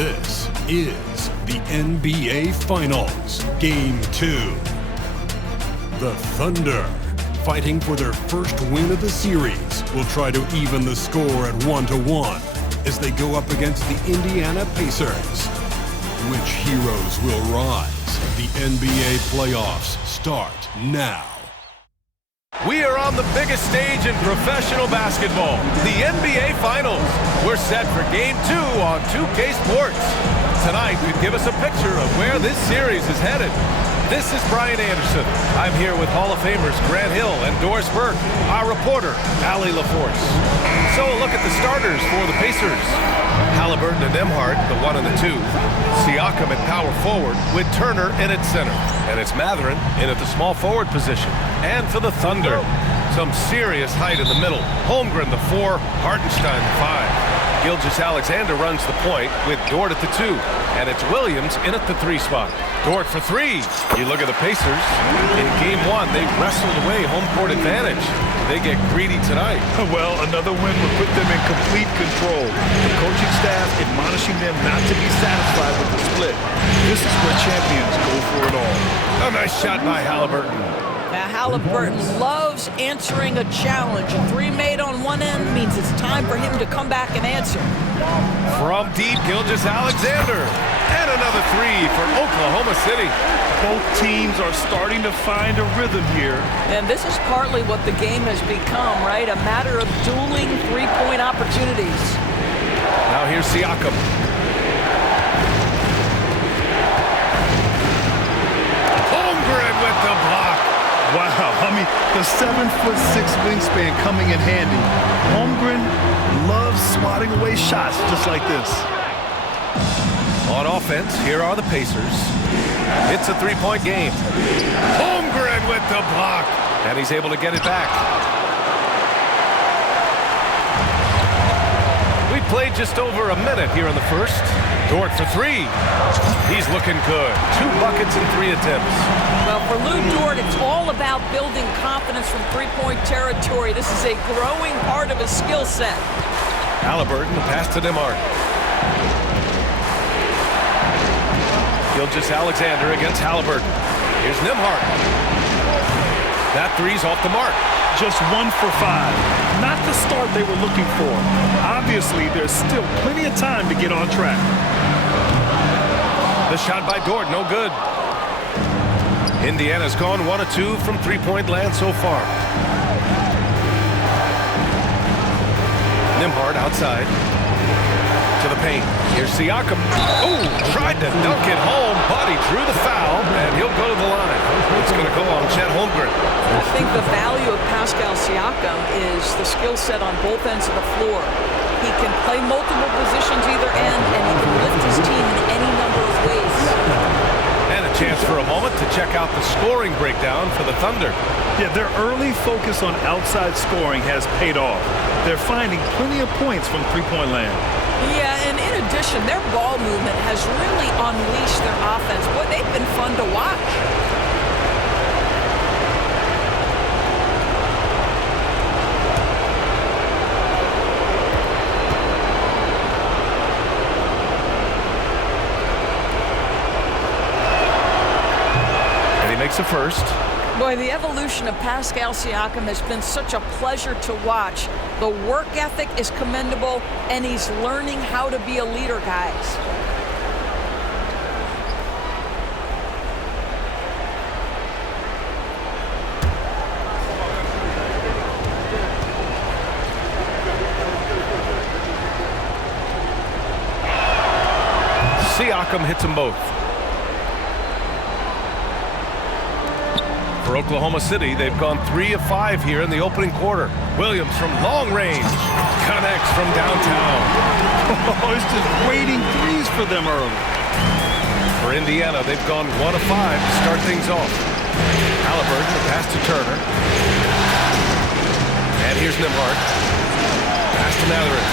This is the NBA Finals, Game 2. The Thunder, fighting for their first win of the series, will try to even the score at 1-1. as they go up against the Indiana Pacers. Which heroes will rise? The NBA playoffs start now. We are on the biggest stage in professional basketball, the NBA Finals. We're set for Game 2 on 2K Sports. Tonight could give us a picture of where this series is headed. This is Brian Anderson. I'm here with Hall of Famers Grant Hill and Doris Burke, our reporter, Allie LaForce. So a look at the starters for the Pacers. Halliburton and Nembhard, the 1 and the 2. Siakam at power forward with Turner in at center. And it's Mathurin in at the small forward position. And for the Thunder, some serious height in the middle. Holmgren, the 4, Hartenstein, the 5. Gilgeous-Alexander runs the point with Dort at the 2. And it's Williams in at the 3 spot. Dort for 3. You look at the Pacers. In Game 1, they wrestled away home court advantage. They get greedy tonight. Well, another win would put them in complete control. The coaching staff admonishing them not to be satisfied with the split. This is where champions go for it all. A nice shot by Halliburton. Now, Halliburton loves answering a challenge. A 3 made on one end means it's time for him to come back and answer. From deep, Gilgeous-Alexander. And another 3 for Oklahoma City. Both teams are starting to find a rhythm here. And this is partly what the game has become, right? A matter of dueling three-point opportunities. Now here's Siakam. Holmgren with the block. Wow, I mean, the 7'6" wingspan coming in handy. Holmgren loves swatting away shots just like this. On offense, here are the Pacers. It's a 3-point game. Holmgren with the block. And he's able to get it back. We played just over a minute here in the first. Dort for 3. He's looking good. 2 buckets and 3 attempts. Well, for Lou Dort, it's all about building confidence from three-point territory. This is a growing part of his skill set. Halliburton, the pass to Nembhard. Gilgeous-Alexander against Halliburton. Here's Nembhard. That 3's off the mark. Just 1 for 5. Not the start they were looking for. Obviously, there's still plenty of time to get on track. The shot by Dort, no good. Indiana's gone 1 of 2 from three-point land so far. Nembhard outside. To the paint. Here's Siakam. Oh, tried to dunk it home, but he drew the foul, and he'll go to the line. It's going to go on Chet Holmgren. I think the value of Pascal Siakam is the skill set on both ends of the floor. He can play multiple positions either end, and he can lift his team in any number of ways. And a chance for a moment to check out the scoring breakdown for the Thunder. Yeah, their early focus on outside scoring has paid off. They're finding plenty of points from three-point land. Yeah, and in addition, their ball movement has really unleashed their offense. Boy, they've been fun to watch. And he makes a first. Boy, the evolution of Pascal Siakam has been such a pleasure to watch. The work ethic is commendable, and he's learning how to be a leader, guys. Siakam hits them both. For Oklahoma City, they've gone 3 of 5 here in the opening quarter. Williams from long range connects from downtown. Oh, it's just waiting threes for them early. For Indiana, they've gone 1 of 5 to start things off. Halliburton, the pass to Turner. And here's Nembhard. Pass to Mathurin.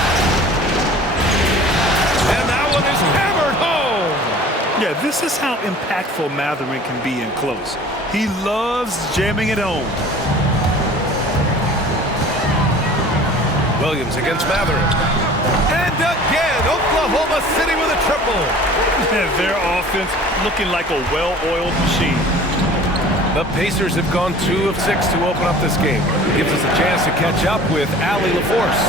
And that one is hammered home. Yeah, this is how impactful Mathurin can be in close. He loves jamming it home. Williams against Mathurin. And again, Oklahoma City with a triple. Their offense looking like a well-oiled machine. The Pacers have gone 2 of 6 to open up this game. Gives us a chance to catch up with Allie LaForce.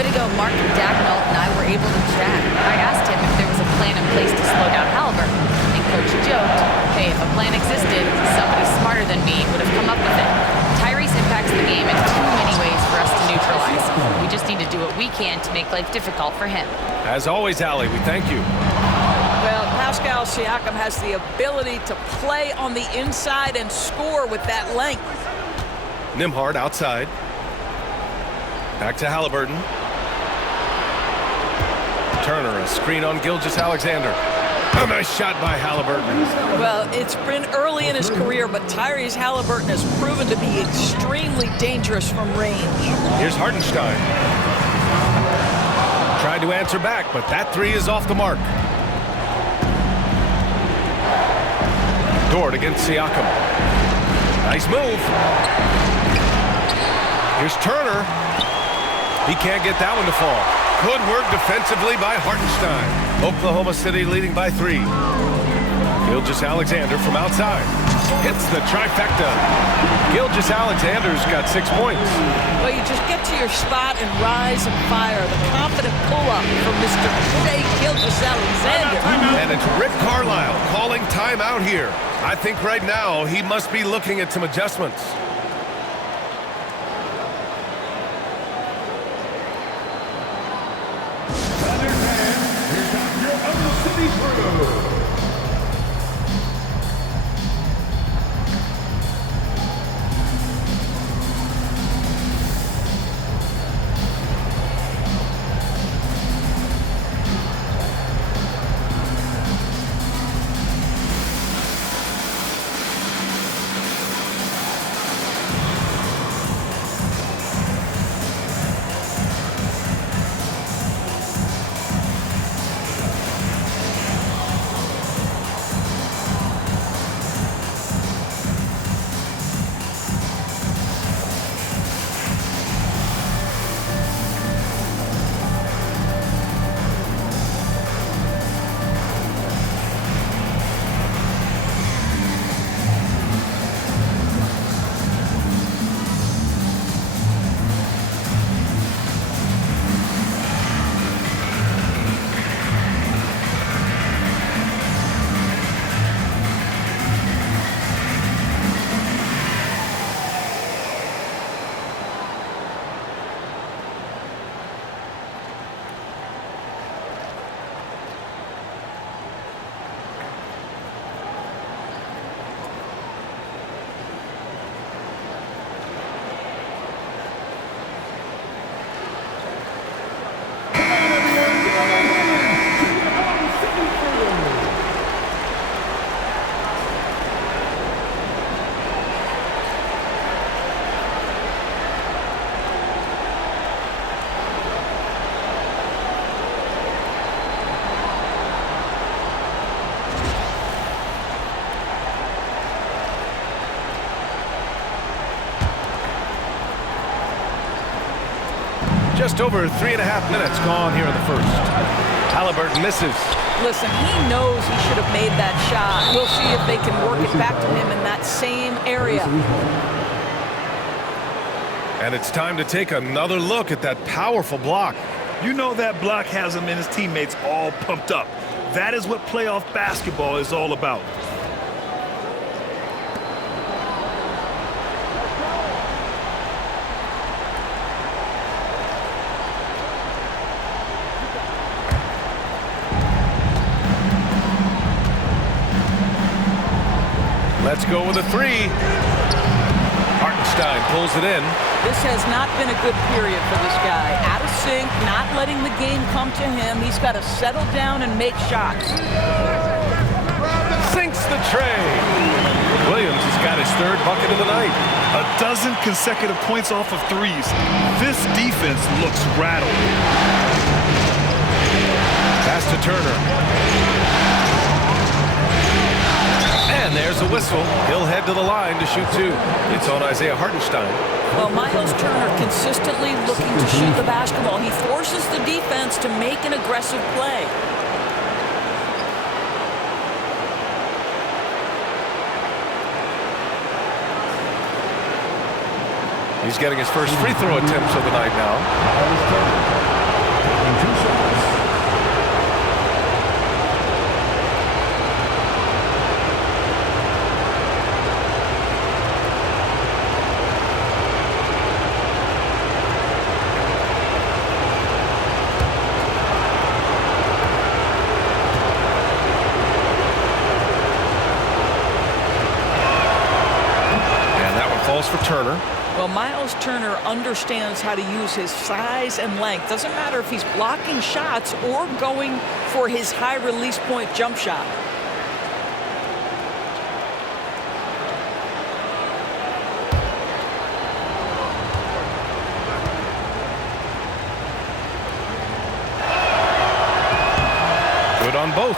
bit ago, Mark Dagnall and I were able to chat. I asked him if there was a plan in place to slow down Halliburton, and Coach joked, hey, if a plan existed, somebody smarter than me would have come up with it. Tyrese impacts the game in too many ways for us to neutralize. We just need to do what we can to make life difficult for him. As always, Allie, we thank you. Well, Pascal Siakam has the ability to play on the inside and score with that length. Nembhard outside. Back to Halliburton. Turner, a screen on Gilgeous-Alexander. A nice shot by Halliburton. Well, it's been early in his career, but Tyrese Halliburton has proven to be extremely dangerous from range. Here's Hartenstein. Tried to answer back, but that three is off the mark. Dort against Siakam. Nice move. Here's Turner. He can't get that one to fall. Good work defensively by Hartenstein. Oklahoma City leading by 3. Gilgeous-Alexander from outside. Hits the trifecta. Gilgeous-Alexander's got 6 points. Well, you just get to your spot and rise and fire. The confident pull-up from Mr. Shea Gilgeous-Alexander. And it's Rick Carlisle calling timeout here. I think right now he must be looking at some adjustments. Just over 3.5 minutes gone here in the first. Halliburton misses. Listen, he knows he should have made that shot. We'll see if they can work it back to him in that same area. And it's time to take another look at that powerful block. You know that block has him and his teammates all pumped up. That is what playoff basketball is all about. Let's go with a 3. Hartenstein pulls it in. This has not been a good period for this guy. Out of sync, not letting the game come to him. He's got to settle down and make shots. Sinks the tray. Williams has got his 3rd bucket of the night. A dozen consecutive points off of threes. This defense looks rattled. Pass to Turner. And there's a whistle. He'll head to the line to shoot 2. It's on Isaiah Hartenstein. Well, Miles Turner consistently looking to shoot the basketball. He forces the defense to make an aggressive play. He's getting his first free throw attempts of the night now. Turner. Well, Miles Turner understands how to use his size and length. Doesn't matter if he's blocking shots or going for his high release point jump shot. Good on both.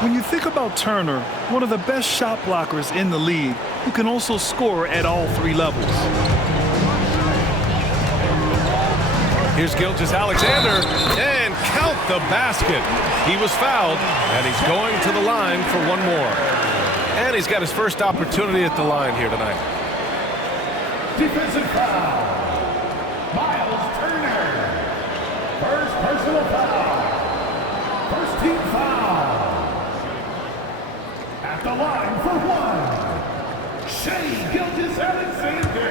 When you think about Turner, one of the best shot blockers in the league, who can also score at all 3 levels. Here's Gilgeous-Alexander, and count the basket. He was fouled, and he's going to the line for one more. And he's got his first opportunity at the line here tonight. Defensive foul. Miles Turner. First personal foul. First team foul. At the line for 1. Shea Gilgeous-Alexander.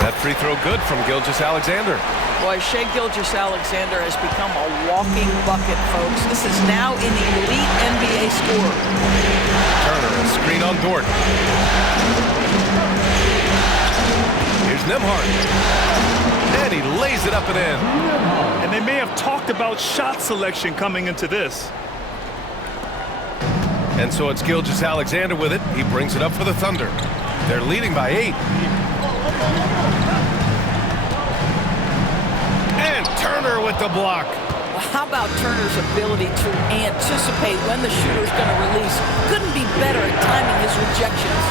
That free throw good from Gilgeous-Alexander. Boy, Shea Gilgeous-Alexander has become a walking bucket, folks. This is now an elite NBA scorer. Turner, a screen on Dort. Here's Nembhard. And he lays it up and in. And they may have talked about shot selection coming into this. And so it's Gilgeous-Alexander with it. He brings it up for the Thunder. They're leading by 8. And Turner with the block. Well, how about Turner's ability to anticipate when the shooter's going to release? Couldn't be better at timing his rejections.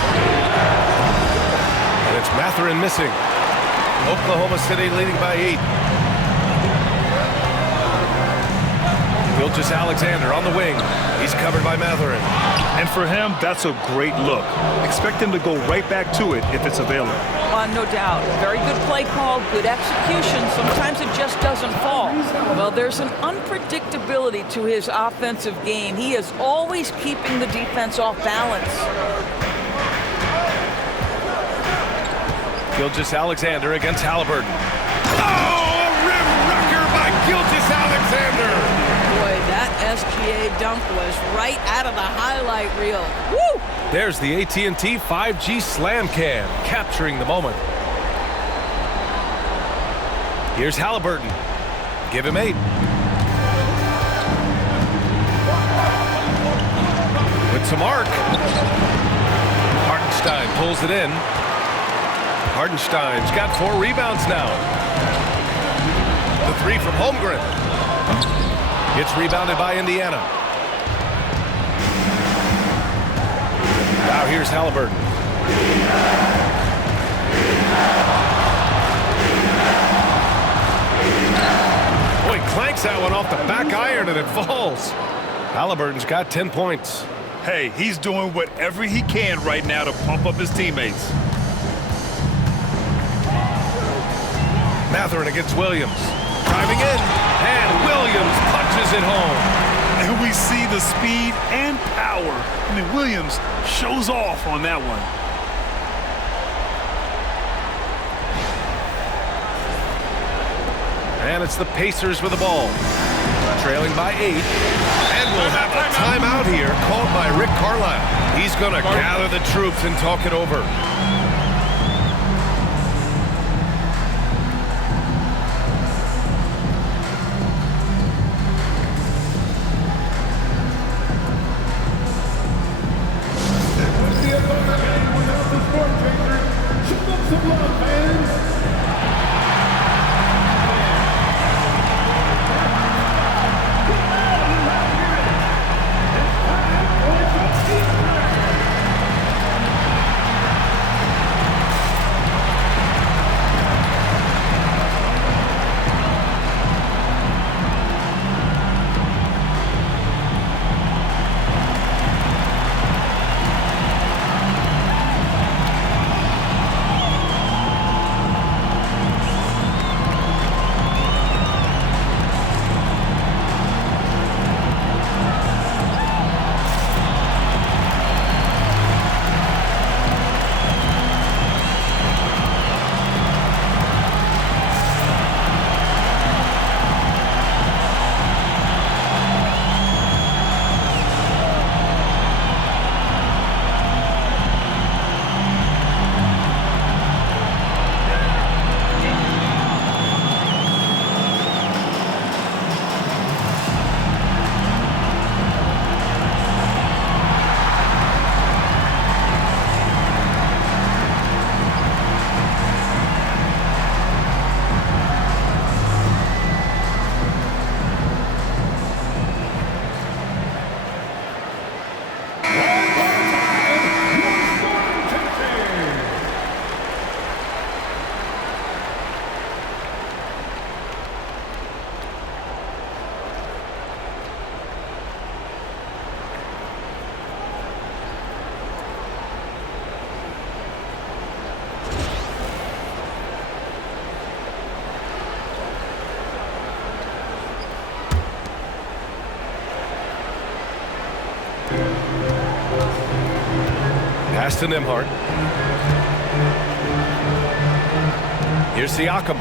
And it's Mathurin missing. Oklahoma City leading by 8. Gilgeous-Alexander on the wing. He's covered by Mathurin. And for him, that's a great look. Expect him to go right back to it if it's available. No doubt. Very good play call, good execution. Sometimes it just doesn't fall. Well, there's an unpredictability to his offensive game. He is always keeping the defense off balance. Gilgeous-Alexander against Halliburton. Oh, a rim wrecker by Gilgeous-Alexander. Boy, that SGA dunk was right out of the highlight reel. Woo! There's the AT&T 5G Slam Cam, capturing the moment. Here's Halliburton. Give him 8. With some arc. Hartenstein pulls it in. Hartenstein's got 4 rebounds now. The 3 from Holmgren. It's rebounded by Indiana. Now here's Halliburton. Boy, clanks that one off the back iron and it falls. Halliburton's got 10 points. Hey, he's doing whatever he can right now to pump up his teammates. Mathurin against Williams. Driving in, and Williams punches it home. And we see the speed and power. I mean, Williams shows off on that one. And it's the Pacers with the ball. Trailing by 8. And we'll have a timeout here called by Rick Carlisle. He's going to gather the troops and talk it over. Pass to Nembhard. Here's Siakam.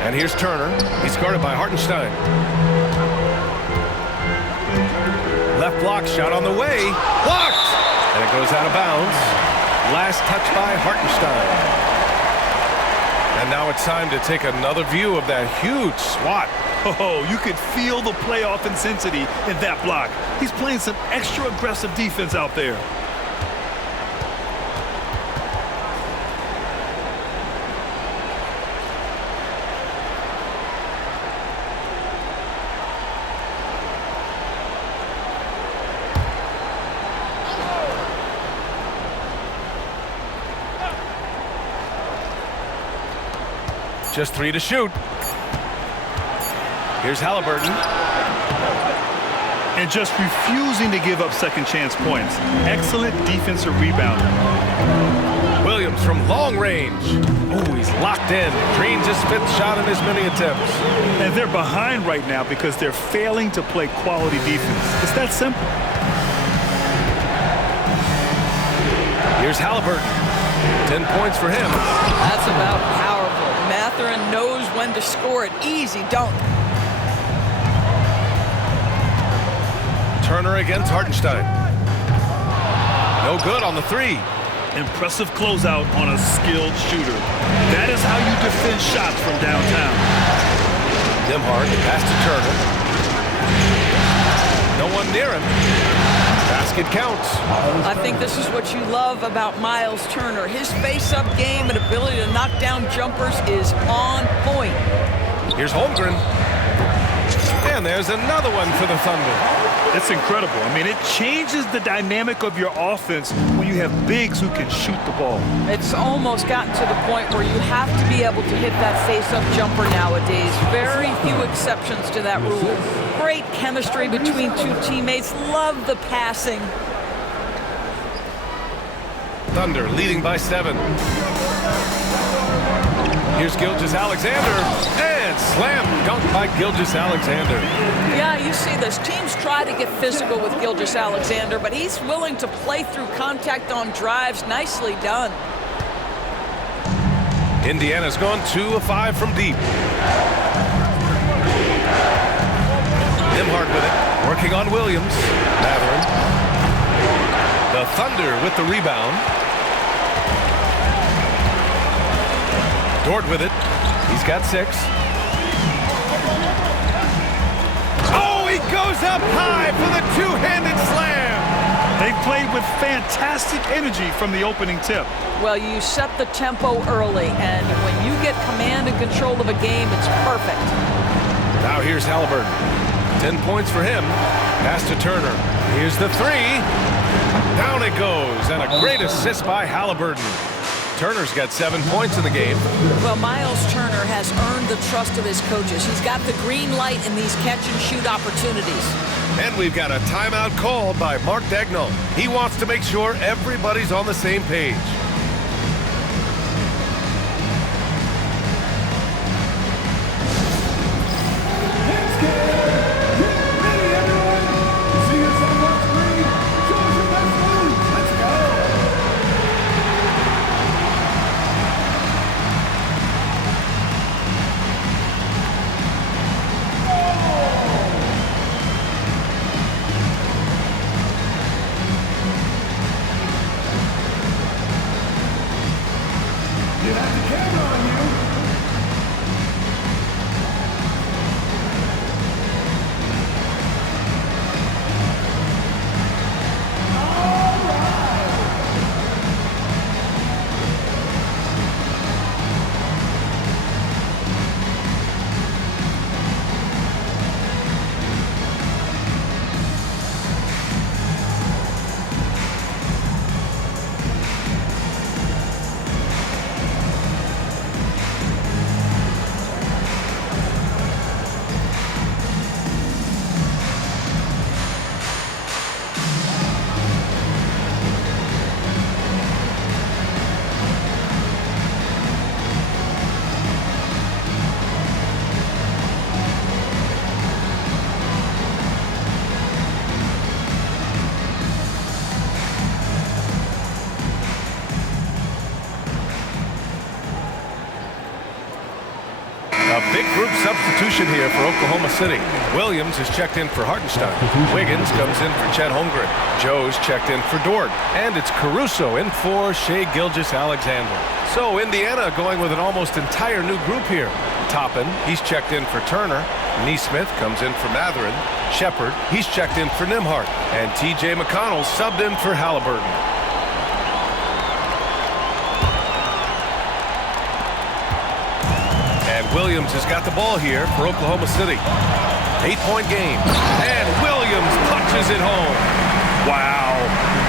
And here's Turner. He's guarded by Hartenstein. Left block shot on the way. Blocked! And it goes out of bounds. Last touch by Hartenstein. And now it's time to take another view of that huge swat. Oh, you could feel the playoff intensity in that block. He's playing some extra aggressive defense out there. Just 3 to shoot. Here's Halliburton. And just refusing to give up second chance points. Excellent defensive rebound. Williams from long range. Oh, he's locked in. Drains his 5th shot in as many attempts. And they're behind right now because they're failing to play quality defense. It's that simple. Here's Halliburton. 10 points for him. That's about powerful. Mathurin knows when to score it. Easy dunk. Turner against Hartenstein. No good on the 3. Impressive closeout on a skilled shooter. That is how you defend shots from downtown. Nembhard, pass to Turner. No one near him. Basket counts. I think this is what you love about Miles Turner. His face-up game and ability to knock down jumpers is on point. Here's Holmgren. And there's another one for the Thunder. It's incredible. I mean, it changes the dynamic of your offense when you have bigs who can shoot the ball. It's almost gotten to the point where you have to be able to hit that face-up jumper nowadays. Very few exceptions to that rule. Great chemistry between two teammates. Love the passing. Thunder leading by 7. Here's Gilgeous-Alexander. And slam dunk by Gilgeous-Alexander. Yeah, you see this. Teams try to get physical with Gilgeous-Alexander, but he's willing to play through contact on drives. Nicely done. Indiana's gone 2 of 5 from deep. Nembhard with it. Working on Williams. Mathurin. The Thunder with the rebound. Dort with it. He's got 6. Oh, he goes up high for the two-handed slam. They played with fantastic energy from the opening tip. Well, you set the tempo early, and when you get command and control of a game, it's perfect. Now here's Halliburton. 10 points for him. Pass to Turner. Here's the 3. Down it goes, and a great assist by Halliburton. Turner's got 7 points in the game. Well, Miles Turner has earned the trust of his coaches. He's got the green light in these catch-and-shoot opportunities. And we've got a timeout called by Mark Daigneault. He wants to make sure everybody's on the same page. Big group substitution here for Oklahoma City. Williams is checked in for Hartenstein. Wiggins comes in for Chet Holmgren. Joe's checked in for Dort. And it's Caruso in for Shai Gilgeous-Alexander. So Indiana going with an almost entire new group here. Toppin, he's checked in for Turner. Neesmith comes in for Mathurin. Shepard, he's checked in for Nembhard. And T.J. McConnell subbed in for Halliburton. And Williams has got the ball here for Oklahoma City. 8-point game. And Williams punches it home. Wow,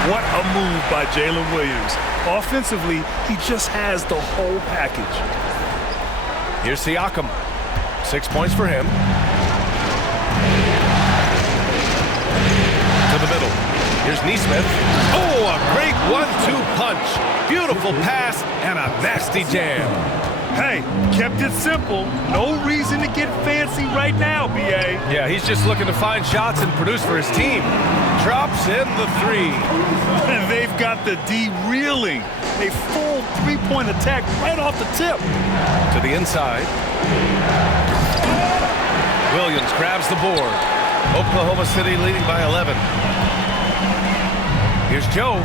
what a move by Jalen Williams. Offensively, he just has the whole package. Here's Siakam. 6 points for him. To the middle. Here's Neesmith. Oh, a great 1-2 punch. Beautiful pass and a nasty jam. Hey, kept it simple. No reason to get fancy right now, B.A. Yeah, he's just looking to find shots and produce for his team. Drops in the three. And they've got the D reeling. A full three-point attack right off the tip. To the inside. Williams grabs the board. Oklahoma City leading by 11. Here's Joe.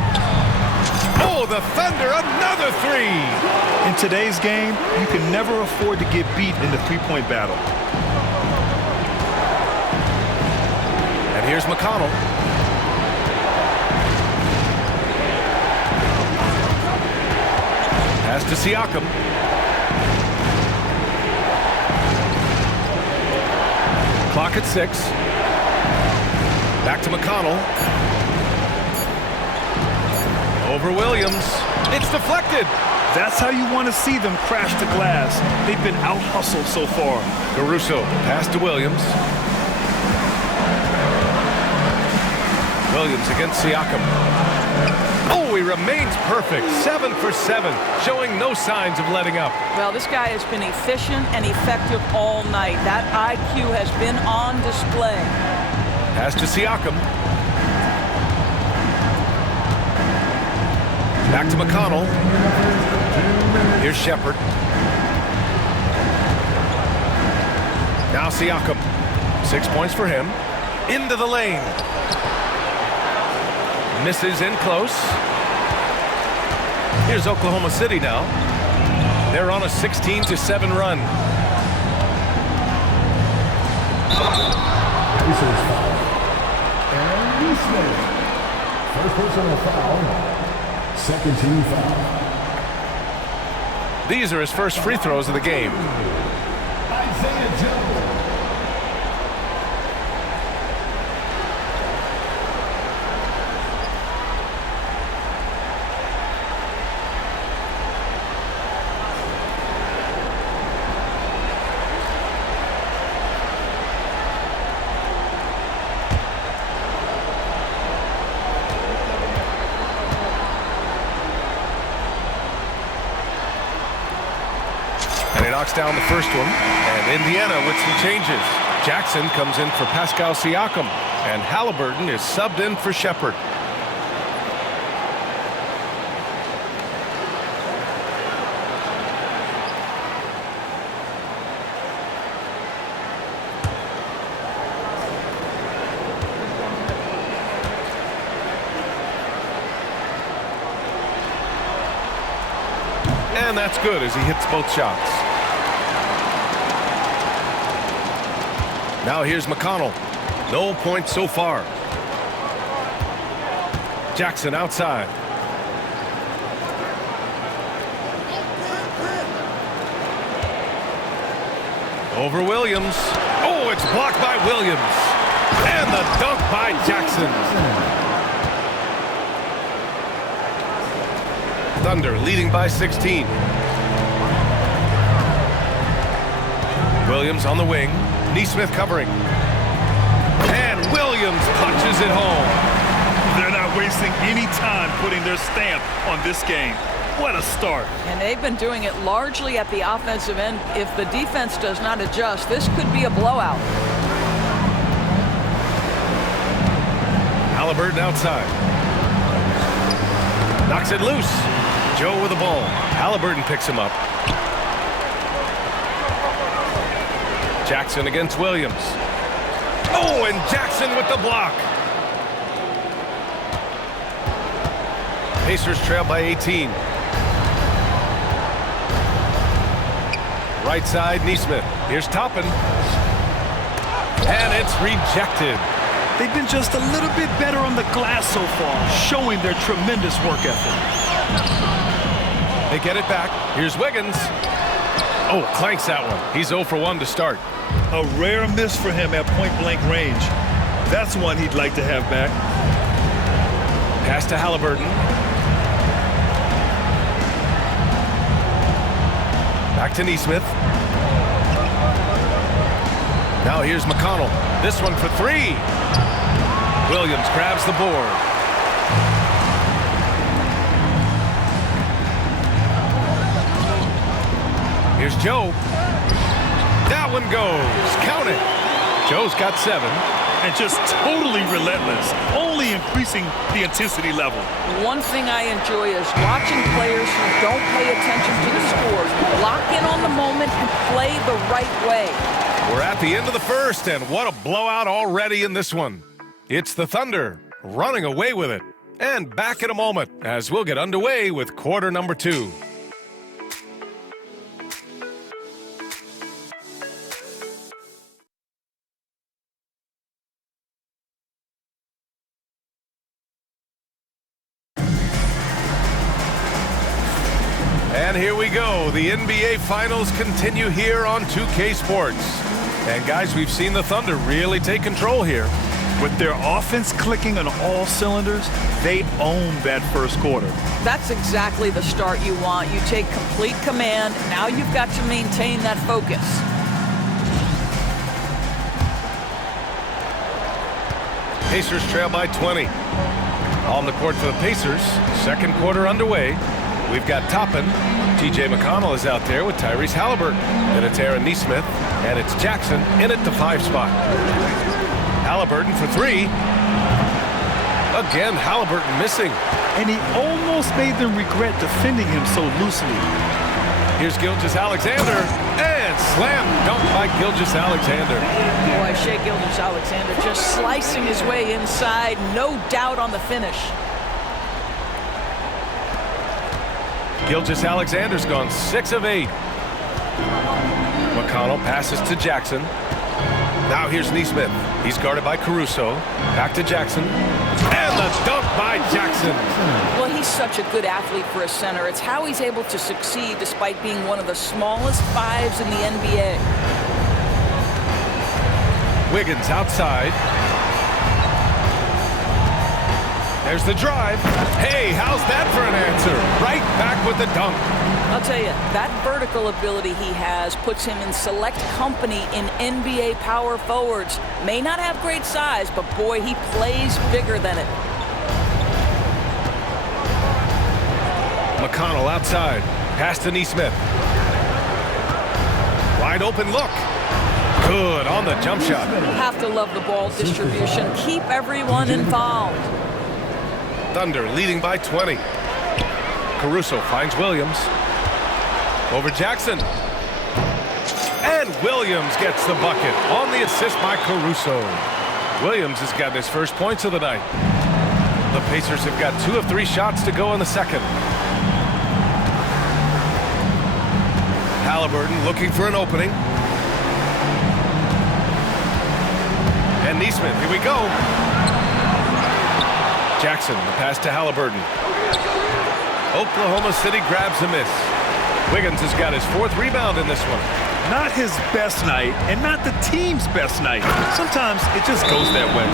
Oh, the Thunder, another three. In today's game, you can never afford to get beat in the three-point battle. And here's McConnell. Pass to Siakam. Clock at 6. Back to McConnell. Over Williams. It's deflected. That's how you want to see them crash the glass. They've been out-hustled so far. Caruso, pass to Williams. Williams against Siakam. Oh, he remains perfect. 7 for 7, showing no signs of letting up. Well, this guy has been efficient and effective all night. That IQ has been on display. Pass to Siakam. Back to McConnell. Here's Shepard. Now Siakam. 6 points for him. Into the lane. Misses in close. Here's Oklahoma City now. They're on a 16-7 run. And Neesmith. First personal foul. Second team foul. These are his first free throws of the game. Isaiah Joe. Knocks down the first one, and Indiana with some changes. Jackson comes in for Pascal Siakam, and Halliburton is subbed in for Shepard. And that's good as he hits both shots. Now here's McConnell. No points so far. Jackson outside. Over Williams. Oh, it's blocked by Williams. And the dunk by Jackson. Thunder leading by 16. Williams on the wing. Neesmith covering. And Williams punches it home. They're not wasting any time putting their stamp on this game. What a start. And they've been doing it largely at the offensive end. If the defense does not adjust, this could be a blowout. Halliburton outside. Knocks it loose. Joe with the ball. Halliburton picks him up. Jackson against Williams. Oh, and Jackson with the block. Pacers trail by 18. Right side, Nesmith. Here's Toppin. And it's rejected. They've been just a little bit better on the glass so far, showing their tremendous work ethic. They get it back. Here's Wiggins. Oh, clanks that one. He's 0 for 1 to start. A rare miss for him at point-blank range. That's one he'd like to have back. Pass to Halliburton. Back to Nesmith. Now here's McConnell. This one for 3. Williams grabs the board. Here's Joe. That one goes. Count it. Joe's got 7. And just totally relentless, only increasing the intensity level. One thing I enjoy is watching players who don't pay attention to the scores, lock in on the moment and play the right way. We're at the end of the first, and what a blowout already in this one. It's the Thunder running away with it. And back in a moment as we'll get underway with quarter number 2. And here we go. The NBA Finals continue here on 2K Sports. And guys, we've seen the Thunder really take control here. With their offense clicking on all cylinders, they own that first quarter. That's exactly the start you want. You take complete command. Now you've got to maintain that focus. Pacers trail by 20. On the court for the Pacers. Second quarter underway. We've got Toppin. T.J. McConnell is out there with Tyrese Halliburton. And it's Aaron Nesmith. And it's Jackson in at the 5 spot. Halliburton for 3. Again, Halliburton missing. And he almost made them regret defending him so loosely. Here's Gilgeous-Alexander. And slam dunk by Gilgeous-Alexander. Boy, Shai Gilgeous-Alexander just slicing his way inside. No doubt on the finish. Gilgeous-Alexander's gone 6 of 8. McConnell passes to Jackson. Now here's Nesmith. He's guarded by Caruso. Back to Jackson. And the dunk by Jackson. Well, he's such a good athlete for a center. It's how he's able to succeed despite being one of the smallest 5s in the NBA. Wiggins outside. There's the drive. Hey, how's that for an answer? Right back with the dunk. I'll tell you, that vertical ability he has puts him in select company in NBA power forwards. May not have great size, but boy, he plays bigger than it. McConnell outside. Pass to Nesmith. Wide open look. Good on the jump shot. Have to love the ball distribution. Keep everyone involved. Thunder leading by 20. Caruso finds Williams. Over Jackson. And Williams gets the bucket on the assist by Caruso. Williams has gotten his first points of the night. The Pacers have got 2 of 3 shots to go in the second. Halliburton looking for an opening. And Nesmith, here we go. Jackson, the pass to Halliburton. Oklahoma City grabs a miss. Wiggins has got his 4th rebound in this one. Not his best night, and not the team's best night. Sometimes it just goes that way.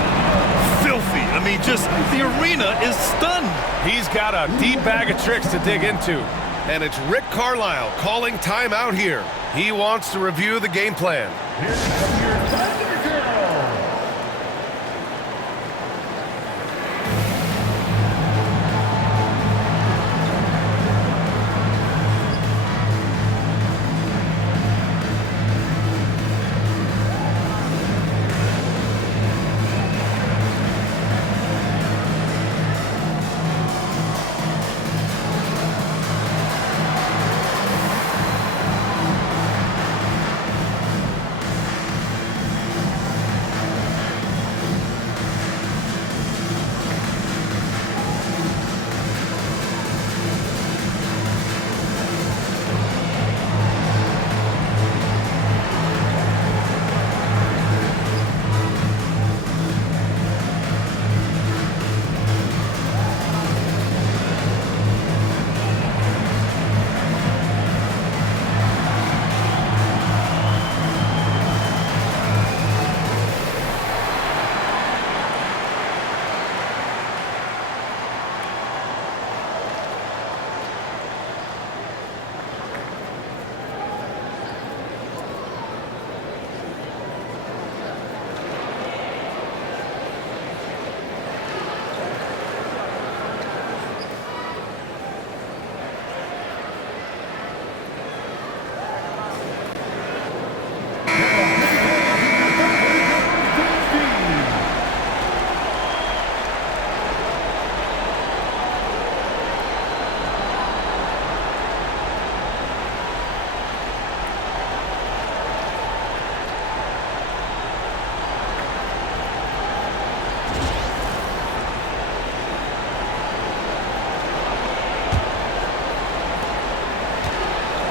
Filthy. I mean, just the arena is stunned. He's got a deep bag of tricks to dig into. And it's Rick Carlisle calling timeout here. He wants to review the game plan.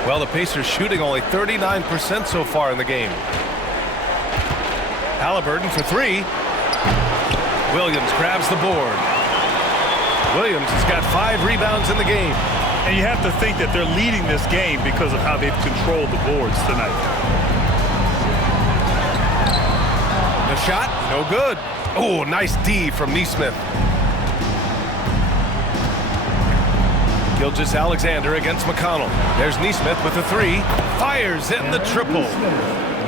Well, the Pacers shooting only 39% so far in the game. Halliburton for three. Williams grabs the board. Williams has got 5 rebounds in the game. And you have to think that they're leading this game because of how they've controlled the boards tonight. The shot, no good. Oh, nice D from Neesmith. Gilgeous-Alexander against McConnell. There's Neesmith with the 3. Fires in the triple.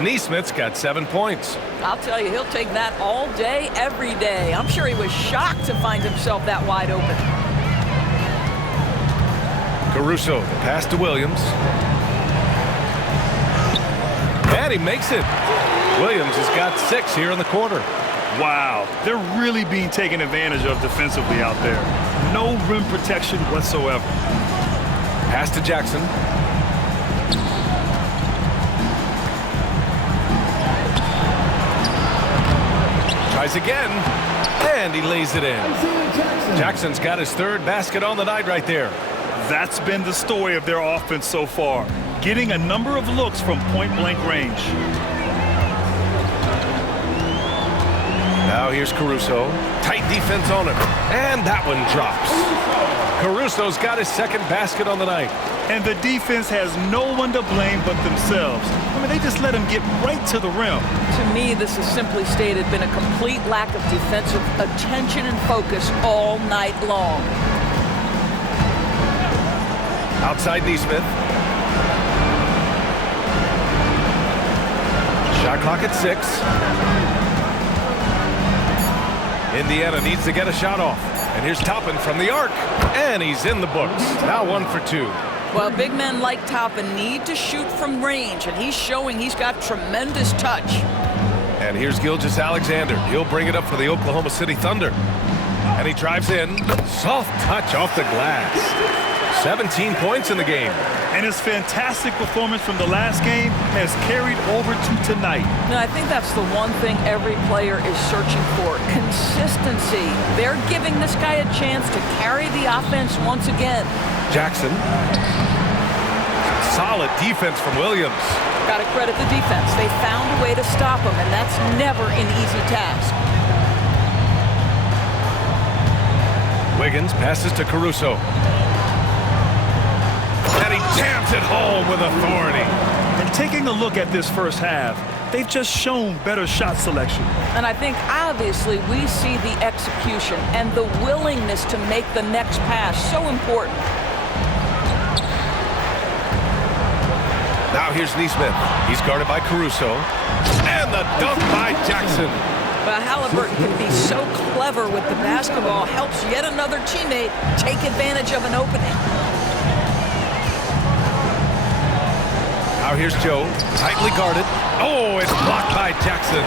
Neesmith's got 7 points. I'll tell you, he'll take that all day, every day. I'm sure he was shocked to find himself that wide open. Caruso, pass to Williams. And he makes it. Williams has got 6 here in the quarter. Wow, they're really being taken advantage of defensively out there. No rim protection whatsoever. Pass to Jackson. Tries again, and he lays it in. Jackson's got his 3rd basket on the night right there. That's been the story of their offense so far, getting a number of looks from point-blank range. Now here's Caruso. Tight defense on him, and that one drops. Caruso's got his 2nd basket on the night. And the defense has no one to blame but themselves. I mean, they just let him get right to the rim. To me, this has simply stated been a complete lack of defensive attention and focus all night long. Outside Neesmith. Shot clock at 6. Indiana needs to get a shot off. And here's Toppin from the arc. And he's in the books. Now 1 for 2. Well, big men like Toppin need to shoot from range, and he's showing he's got tremendous touch. And here's Gilgeous-Alexander. He'll bring it up for the Oklahoma City Thunder. And he drives in. Soft touch off the glass. 17 points in the game. And his fantastic performance from the last game has carried over to tonight. Now, I think that's the one thing every player is searching for, consistency. They're giving this guy a chance to carry the offense once again. Jackson. Solid defense from Williams. Got to credit the defense. They found a way to stop him, and that's never an easy task. Wiggins passes to Caruso. And he jams it home with authority. And taking a look at this first half, they've just shown better shot selection. And I think obviously we see the execution and the willingness to make the next pass so important. Now here's Neesmith. He's guarded by Caruso. And the dunk by Jackson. But Halliburton can be so clever with the basketball, helps yet another teammate take advantage of an opening. Now here's Joe, tightly guarded. Oh, it's blocked by Jackson.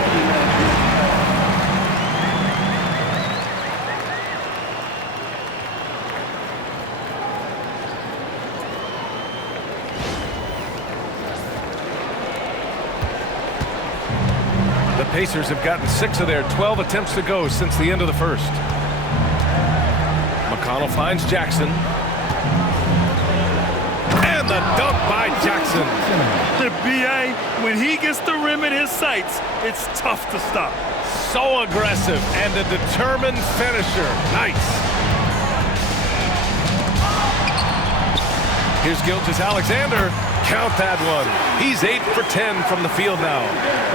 The Pacers have gotten 6 of their 12 attempts to go since the end of the first. McConnell finds Jackson. And the dunk by Jackson. The BA, when he gets the rim in his sights, it's tough to stop. So aggressive and a determined finisher. Nice. Here's Gilgeous-Alexander. Count that one. He's 8 for 10 from the field now.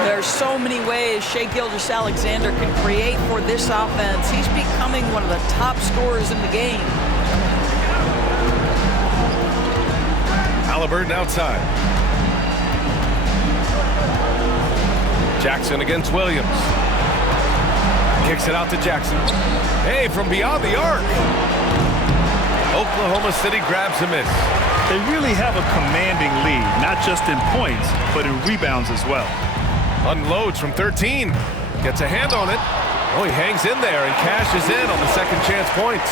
There's so many ways Shai Gilgeous-Alexander can create for this offense. He's becoming one of the top scorers in the game. Halliburton outside. Jackson against Williams. Kicks it out to Jackson. Hey, from beyond the arc. Oklahoma City grabs a miss. They really have a commanding lead, not just in points, but in rebounds as well. Unloads from 13. Gets a hand on it. Oh, he hangs in there and cashes in on the second chance points.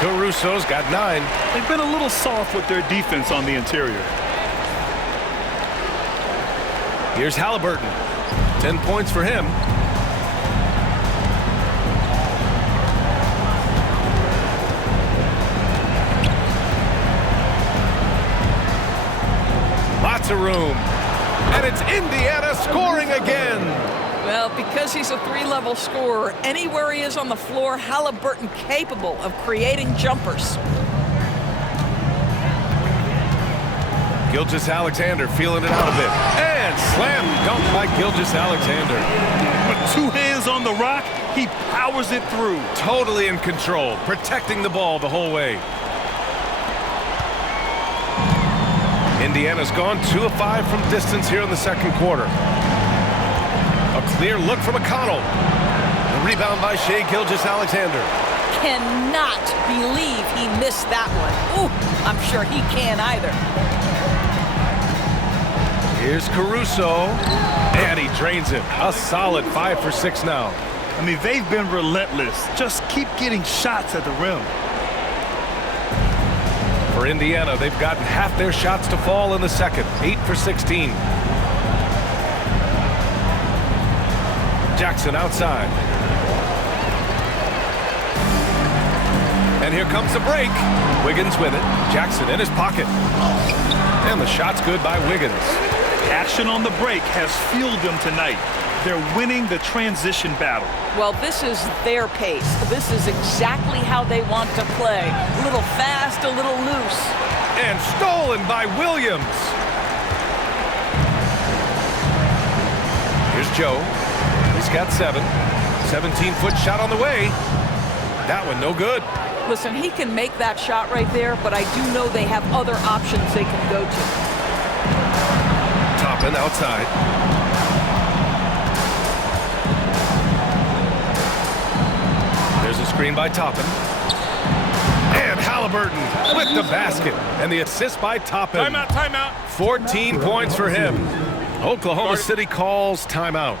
Caruso's got 9. They've been a little soft with their defense on the interior. Here's Halliburton. 10 points for him. of room. And it's Indiana scoring again. Well, because he's a three-level scorer, anywhere he is on the floor, Halliburton capable of creating jumpers. Gilgeous-Alexander feeling it out a bit. And slam dunk by Gilgeous-Alexander. With 2 hands on the rock, he powers it through. Totally in control, protecting the ball the whole way. Indiana's gone 2 of 5 from distance here in the second quarter. A clear look from McConnell. The rebound by Shai Gilgeous-Alexander. Cannot believe he missed that one. Ooh, I'm sure he can't either. Here's Caruso, and he drains it. A solid 5 for 6 now. I mean, they've been relentless. Just keep getting shots at the rim. For Indiana, they've gotten half their shots to fall in the second. 8 for 16. Jackson outside. And here comes the break. Wiggins with it. Jackson in his pocket. And the shot's good by Wiggins. Action on the break has fueled them tonight. They're winning the transition battle. Well, this is their pace. This is exactly how they want to play. A little fast, a little loose. And stolen by Williams. Here's Joe. He's got 7. 17-foot shot on the way. That one no good. Listen, he can make that shot right there, but I do know they have other options they can go to. Toppin outside. There's a screen by Toppin. And Halliburton with the basket. And the assist by Toppin. Timeout, timeout. 14 points for him. Oklahoma City calls timeout.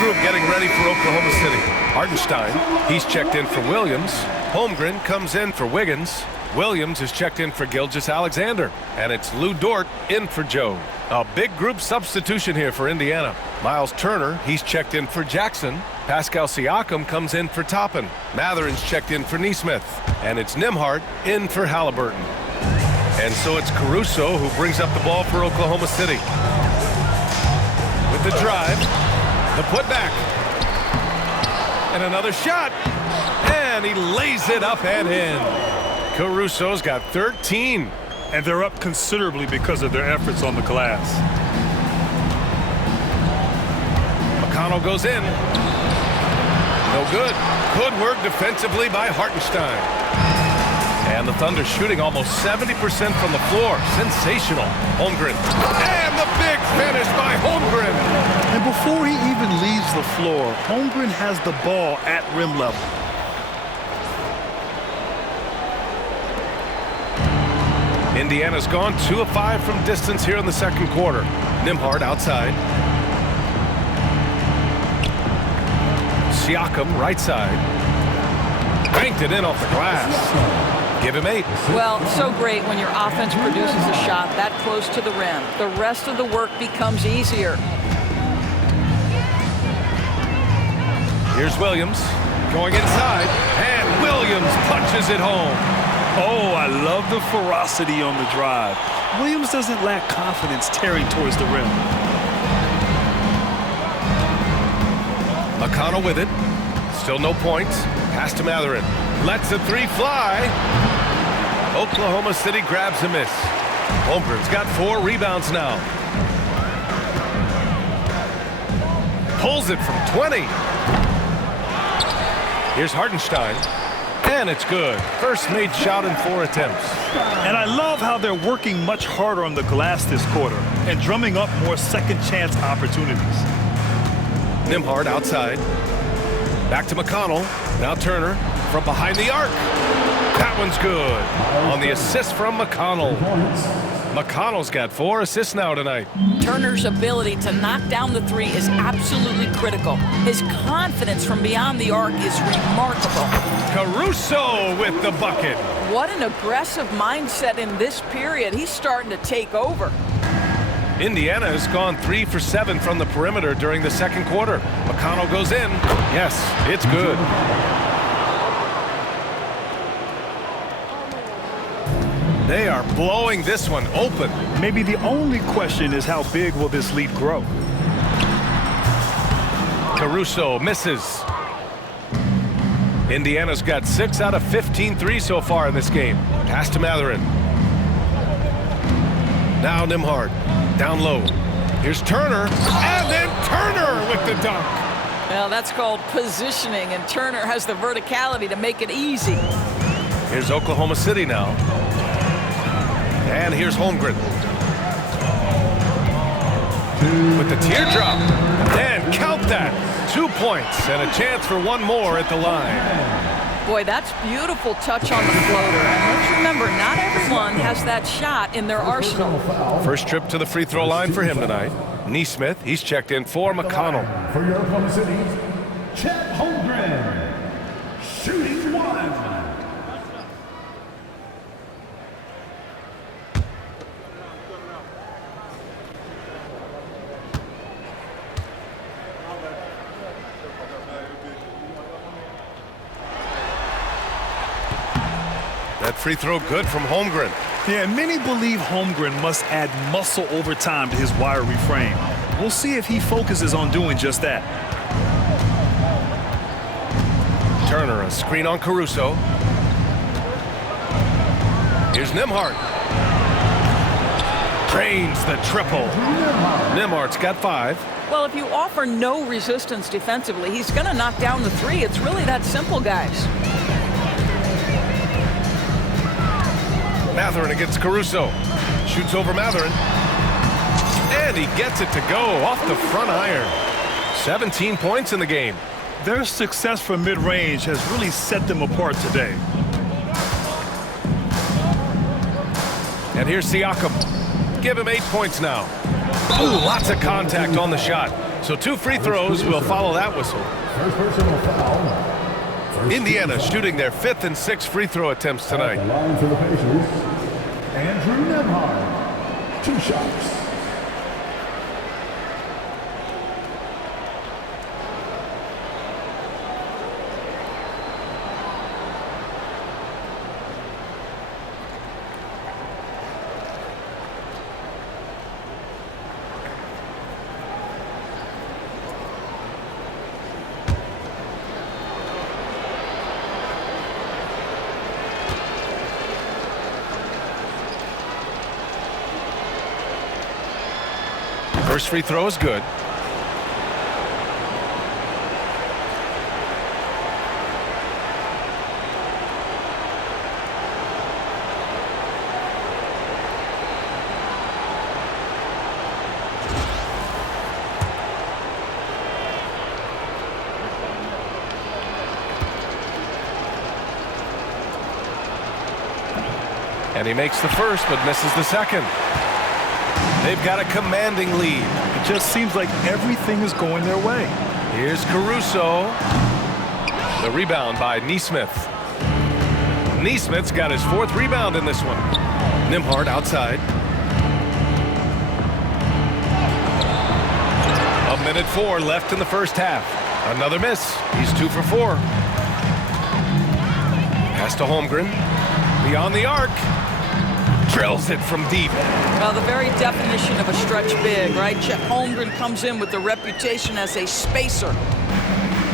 Group getting ready for Oklahoma City. Hartenstein, he's checked in for Williams. Holmgren comes in for Wiggins. Williams is checked in for Gilgeous-Alexander. And it's Lou Dort in for Joe. A big group substitution here for Indiana. Miles Turner, he's checked in for Jackson. Pascal Siakam comes in for Toppin. Matherin's checked in for Nesmith. And it's Nembhard in for Halliburton. And so it's Caruso who brings up the ball for Oklahoma City. With the drive. The putback. And another shot. And he lays it up and in. Caruso's got 13. And they're up considerably because of their efforts on the glass. McConnell goes in. No good. Good work defensively by Hartenstein. And the Thunder shooting almost 70% from the floor. Sensational. Holmgren. And the big finish by Holmgren. And before he even leaves the floor, Holmgren has the ball at rim level. Indiana's gone 2 of 5 from distance here in the second quarter. Nembhard outside. Siakam, right side. Banked it in off the glass. Give him 8. Well, so great when your offense produces a shot that close to the rim. The rest of the work becomes easier. Here's Williams going inside, and Williams punches it home. Oh, I love the ferocity on the drive. Williams doesn't lack confidence tearing towards the rim. McConnell with it. Still no points. Pass to Mathurin. Lets the 3 fly. Oklahoma City grabs a miss. Holmgren's got 4 rebounds now. Pulls it from 20. Here's Hartenstein. And it's good. First made shot in 4 attempts. And I love how they're working much harder on the glass this quarter and drumming up more second chance opportunities. Nembhard outside. Back to McConnell. Now Turner from behind the arc. That one's good. On the assist from McConnell. McConnell's got 4 assists now tonight. Turner's ability to knock down the 3 is absolutely critical. His confidence from beyond the arc is remarkable. Caruso with the bucket. What an aggressive mindset in this period. He's starting to take over. Indiana has gone 3 for 7 from the perimeter during the second quarter. McConnell goes in. Yes, it's good. They are blowing this one open. Maybe the only question is how big will this lead grow? Caruso misses. Indiana's got 6 out of 15 threes so far in this game. Pass to Mathurin. Now Nembhard. Down low. Here's Turner. And then Turner with the dunk. Well, that's called positioning, and Turner has the verticality to make it easy. Here's Oklahoma City now. And here's Holmgren. With the teardrop. And count that. 2 points and a chance for 1 more at the line. Boy, that's beautiful touch on the floater. And let's remember, not everyone has that shot in their arsenal. First trip to the free throw line for him tonight. Neesmith, he's checked in for McConnell. For your Oklahoma City, Chet Holmgren, shooting 1. That free throw good from Holmgren. Yeah, many believe Holmgren must add muscle over time to his wiry frame. We'll see if he focuses on doing just that. Turner, a screen on Caruso. Here's Nembhard. Drains the triple. Nembhard's got 5. Well, if you offer no resistance defensively, he's going to knock down the 3. It's really that simple, guys. Mathurin against Caruso. Shoots over Mathurin. And he gets it to go off the front iron. 17 points in the game. Their success from mid-range has really set them apart today. And here's Siakam. Give him 8 points now. Ooh, lots of contact on the shot. So 2 free throws will follow that whistle. First personal foul. Indiana shooting their 5th and 6th free throw attempts tonight. The line for the Pacers, Andrew Nembhard, 2 shots. First free throw is good. And he makes the first, but misses the second. They've got a commanding lead. It just seems like everything is going their way. Here's Caruso. The rebound by Neesmith. Neesmith's got his 4th rebound in this one. Nembhard outside. 1:04 left in the first half. Another miss. He's 2 for 4. Pass to Holmgren. Beyond the arc. Drills it from deep. Well, the very definition of a stretch big, right? Chet Holmgren comes in with the reputation as a spacer.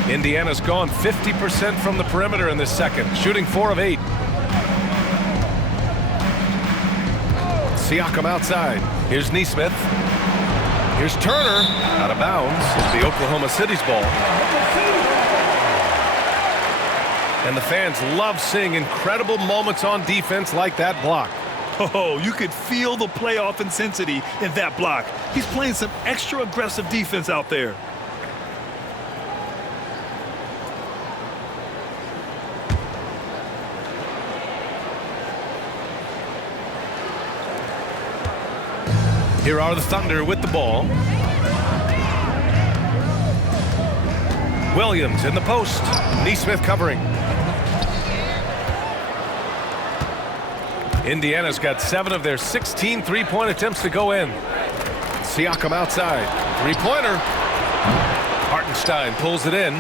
Indiana's gone 50% from the perimeter in this second, shooting 4 of 8. Siakam outside. Here's Neesmith. Here's Turner. Out of bounds. It's the Oklahoma City's ball. And the fans love seeing incredible moments on defense like that block. Oh, you could feel the playoff intensity in that block. He's playing some extra aggressive defense out there. Here are the Thunder with the ball. Williams in the post. Neesmith covering. Indiana's got 7 of their 16 three-point attempts to go in. Siakam outside. Three-pointer. Hartenstein pulls it in.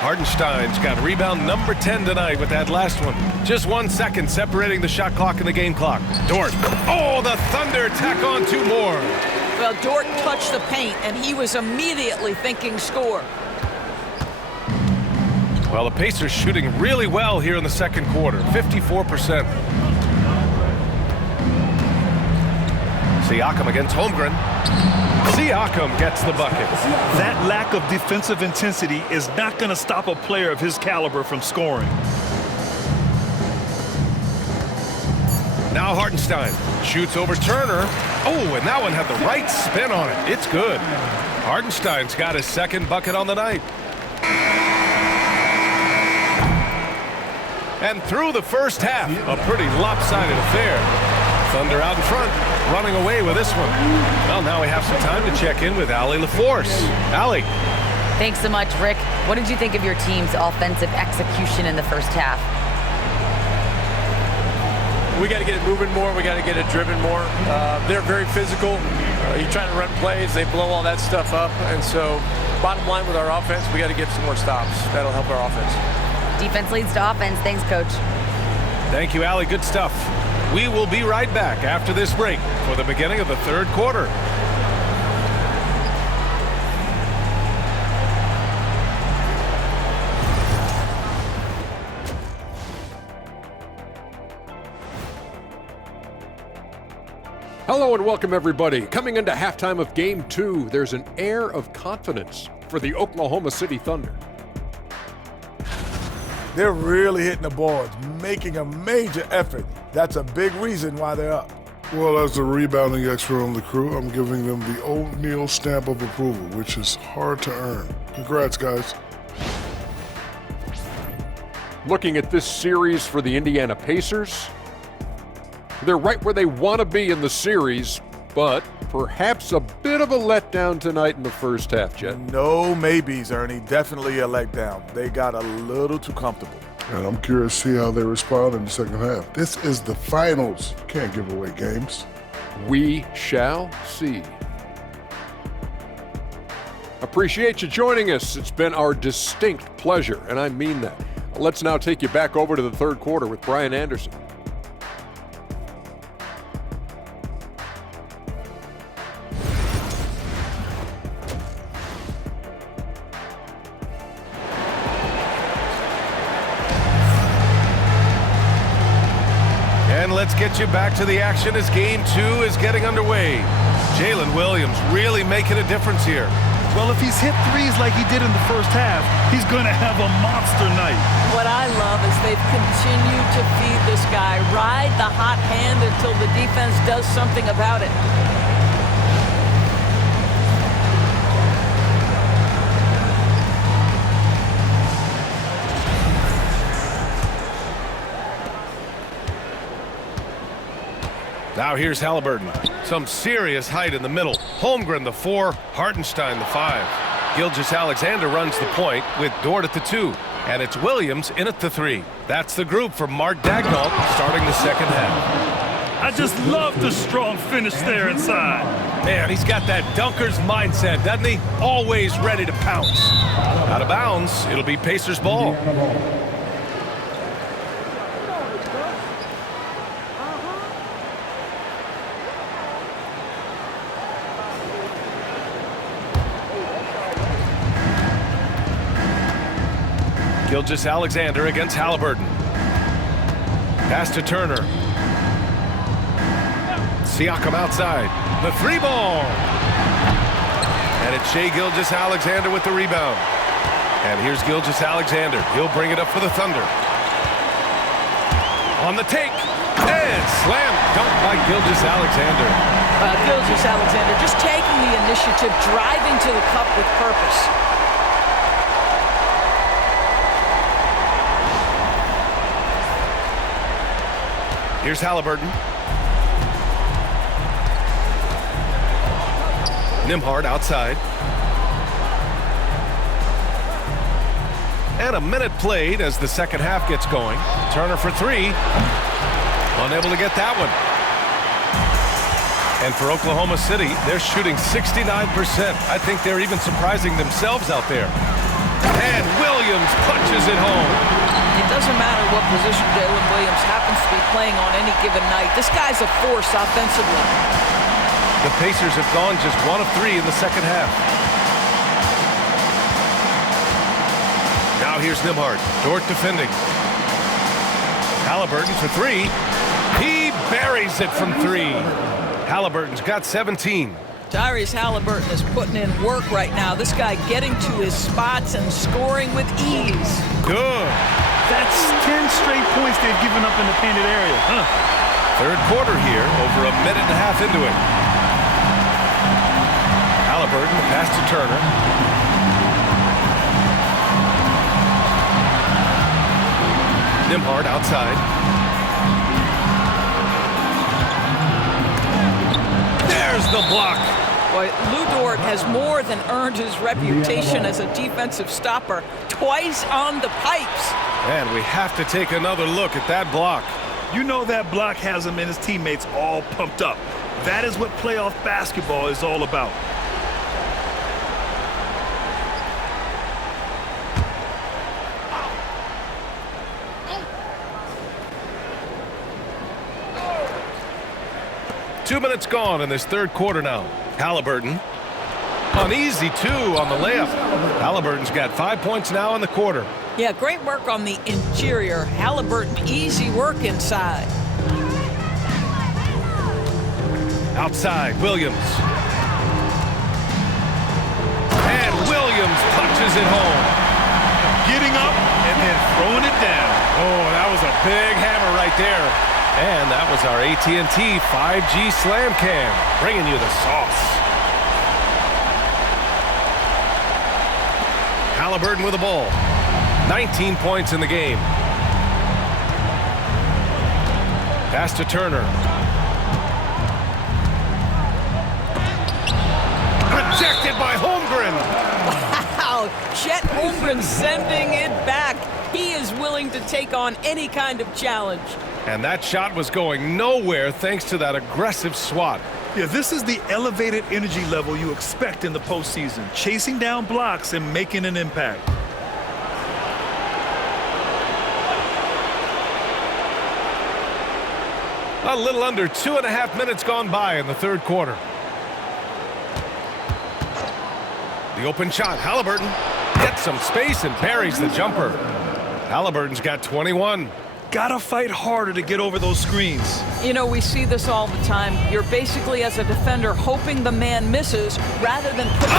Hartenstein's got rebound number 10 tonight with that last one. Just 1 second separating the shot clock and the game clock. Dort. Oh, the Thunder tack on 2 more. Well, Dort touched the paint, and he was immediately thinking score. Well, the Pacers shooting really well here in the second quarter, 54%. Siakam against Holmgren. Siakam gets the bucket. That lack of defensive intensity is not going to stop a player of his caliber from scoring. Now Hartenstein shoots over Turner. Oh, and that one had the right spin on it. It's good. Hartenstein's got his 2nd bucket on the night. And through the first half, a pretty lopsided affair. Thunder out in front, running away with this one. Well, now we have some time to check in with Allie LaForce. Allie. Thanks so much, Rick. What did you think of your team's offensive execution in the first half? We got to get it moving more. We got to get it driven more. They're very physical. You try to run plays, they blow all that stuff up. And so, bottom line with our offense, we got to get some more stops. That'll help our offense. Defense leads to offense. Thanks, Coach. Thank you, Allie. Good stuff. We will be right back after this break for the beginning of the third quarter. Hello and welcome, everybody. Coming into halftime of Game 2, there's an air of confidence for the Oklahoma City Thunder. They're really hitting the boards, making a major effort. That's a big reason why they're up. Well, as the rebounding expert on the crew, I'm giving them the O'Neal stamp of approval, which is hard to earn. Congrats, guys. Looking at this series for the Indiana Pacers, they're right where they want to be in the series, but perhaps a bit of a letdown tonight in the first half, Chet. No maybes, Ernie. Definitely a letdown. They got a little too comfortable. And I'm curious to see how they respond in the second half. This is the finals. You can't give away games. We shall see. Appreciate you joining us. It's been our distinct pleasure, and I mean that. Let's now take you back over to the third quarter with Brian Anderson. And let's get you back to the action as Game 2 is getting underway. Jalen Williams really making a difference here. Well, if he's hit threes like he did in the first half, he's going to have a monster night. What I love is they've continued to feed this guy, ride the hot hand until the defense does something about it. Now here's Halliburton. Some serious height in the middle. Holmgren the 4, Hartenstein the 5. Gilgeous-Alexander runs the point with Dort at the 2. And it's Williams in at the 3. That's the group for Mark Daigneault starting the second half. I just love the strong finish there inside. Man, he's got that dunker's mindset, doesn't he? Always ready to pounce. Out of bounds, it'll be Pacers ball. Gilgeous-Alexander against Halliburton. Pass to Turner. Siakam outside. The 3 ball. And it's Shai Gilgeous-Alexander with the rebound. And here's Gilgeous-Alexander. He'll bring it up for the Thunder. On the take. And slam dunk by Gilgeous-Alexander. Gilgeous-Alexander just taking the initiative, driving to the cup with purpose. Here's Halliburton. Nembhard outside. And a minute played as the second half gets going. Turner for 3. Unable to get that one. And for Oklahoma City, they're shooting 69%. I think they're even surprising themselves out there. And Williams punches it home. It doesn't matter what position Jalen Williams happens to be playing on any given night. This guy's a force offensively. The Pacers have gone just 1 of 3 in the second half. Now here's Nembhard. Dort defending. Halliburton for 3. He buries it from 3. Halliburton's got 17. Tyrese Halliburton is putting in work right now. This guy getting to his spots and scoring with ease. Good. That's 10 straight points they've given up in the painted area. Third quarter here, over a minute and a half into it. Halliburton, the pass to Turner. Nembhard outside. There's the block. Boy, Lu Dort has more than earned his reputation as a defensive stopper. Twice on the pipes. And we have to take another look at that block. You know that block has him and his teammates all pumped up. That is what playoff basketball is all about. Two minutes gone in this third quarter now. Halliburton. An easy 2 on the layup. Halliburton's got 5 points now in the quarter. Yeah, great work on the interior. Halliburton, easy work inside. Outside, Williams. And Williams punches it home. Getting up and then throwing it down. Oh, that was a big hammer right there. And that was our AT&T 5G Slam Cam, bringing you the sauce. Halliburton with the ball. 19 points in the game. Pass to Turner. Rejected by Holmgren. Wow, Chet Holmgren sending it back. He is willing to take on any kind of challenge. And that shot was going nowhere thanks to that aggressive swat. Yeah, this is the elevated energy level you expect in the postseason. Chasing down blocks and making an impact. A little under 2.5 minutes gone by in the third quarter. The open shot. Halliburton gets some space and buries the jumper. Halliburton's got 21. Gotta fight harder to get over those screens. You know, we see this all the time. You're basically, as a defender, hoping the man misses rather than putting...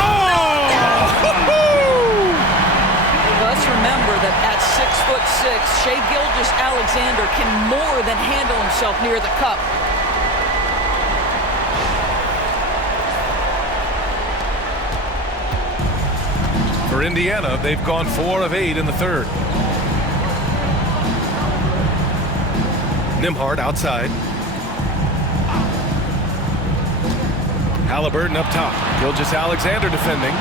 Let's remember that at 6'6", Shai Gilgeous-Alexander can more than handle himself near the cup. For Indiana, they've gone 4 of 8 in the third. Nembhard outside. Halliburton up top. Gilgeous-Alexander defending.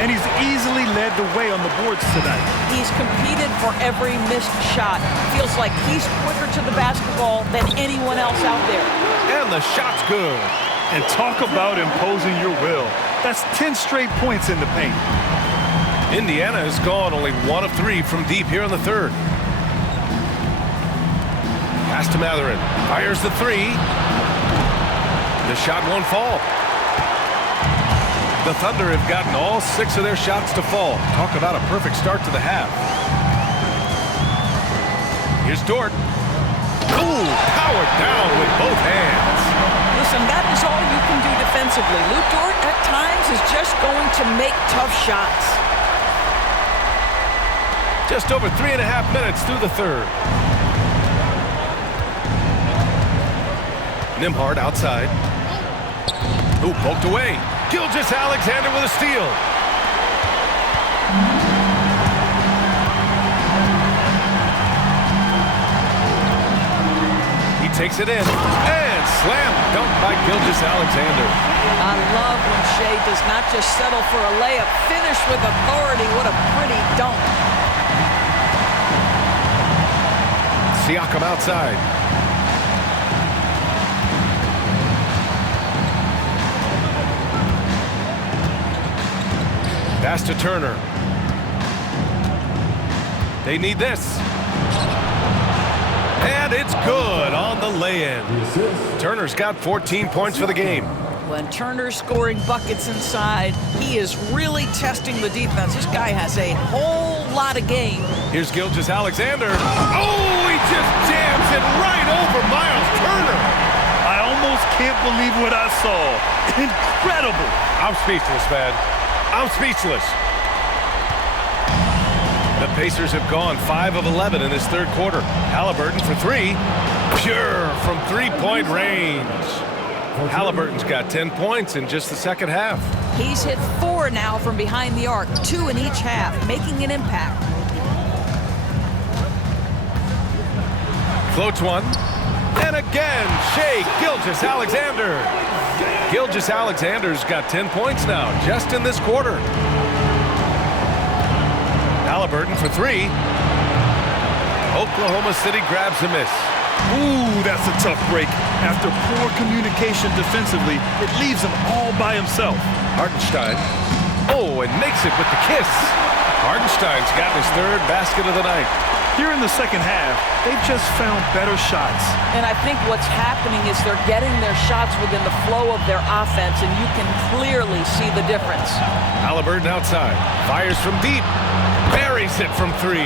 And he's easily led the way on the boards tonight. He's competed for every missed shot. Feels like he's quicker to the basketball than anyone else out there. And the shot's good. And talk about imposing your will. That's 10 straight points in the paint. Indiana has gone only 1 of 3 from deep here in the third. Pass to Mathurin. Fires the 3. The shot won't fall. The Thunder have gotten all 6 of their shots to fall. Talk about a perfect start to the half. Here's Dort. Ooh, powered down with both hands. Listen, that is all you can do defensively. Lou Dort, at times, is just going to make tough shots. Just over 3.5 minutes through the third. Nembhard outside. Ooh, poked away. Gilgeous-Alexander with a steal. He takes it in. And slam dunk by Gilgeous-Alexander. I love when Shea does not just settle for a layup. Finish with authority. What a pretty dunk. Siakam outside. Pass to Turner. They need this. And it's good on the lay-in. Turner's got 14 points for the game. When Turner's scoring buckets inside, he is really testing the defense. This guy has a whole lot of game. Here's Gilgeous-Alexander. Oh, he just jams it right over Miles Turner. I almost can't believe what I saw. Incredible. I'm speechless, man. I'm speechless. The Pacers have gone 5 of 11 in this third quarter. Halliburton for 3. Pure from three-point range. Halliburton's got 10 points in just the second half. He's hit 4 now from behind the arc, 2 in each half, making an impact. Floats one. And again, Shea Gilgeous-Alexander. Gilgeous-Alexander's got 10 points now, just in this quarter. Halliburton for 3. Oklahoma City grabs a miss. Ooh, that's a tough break. After poor communication defensively, it leaves him all by himself. Hartenstein. Oh, and makes it with the kiss. Hartenstein's got his 3rd basket of the night. Here in the second half, they've just found better shots. And I think what's happening is they're getting their shots within the flow of their offense, and you can clearly see the difference. Halliburton outside. Fires from deep. Buries it from 3.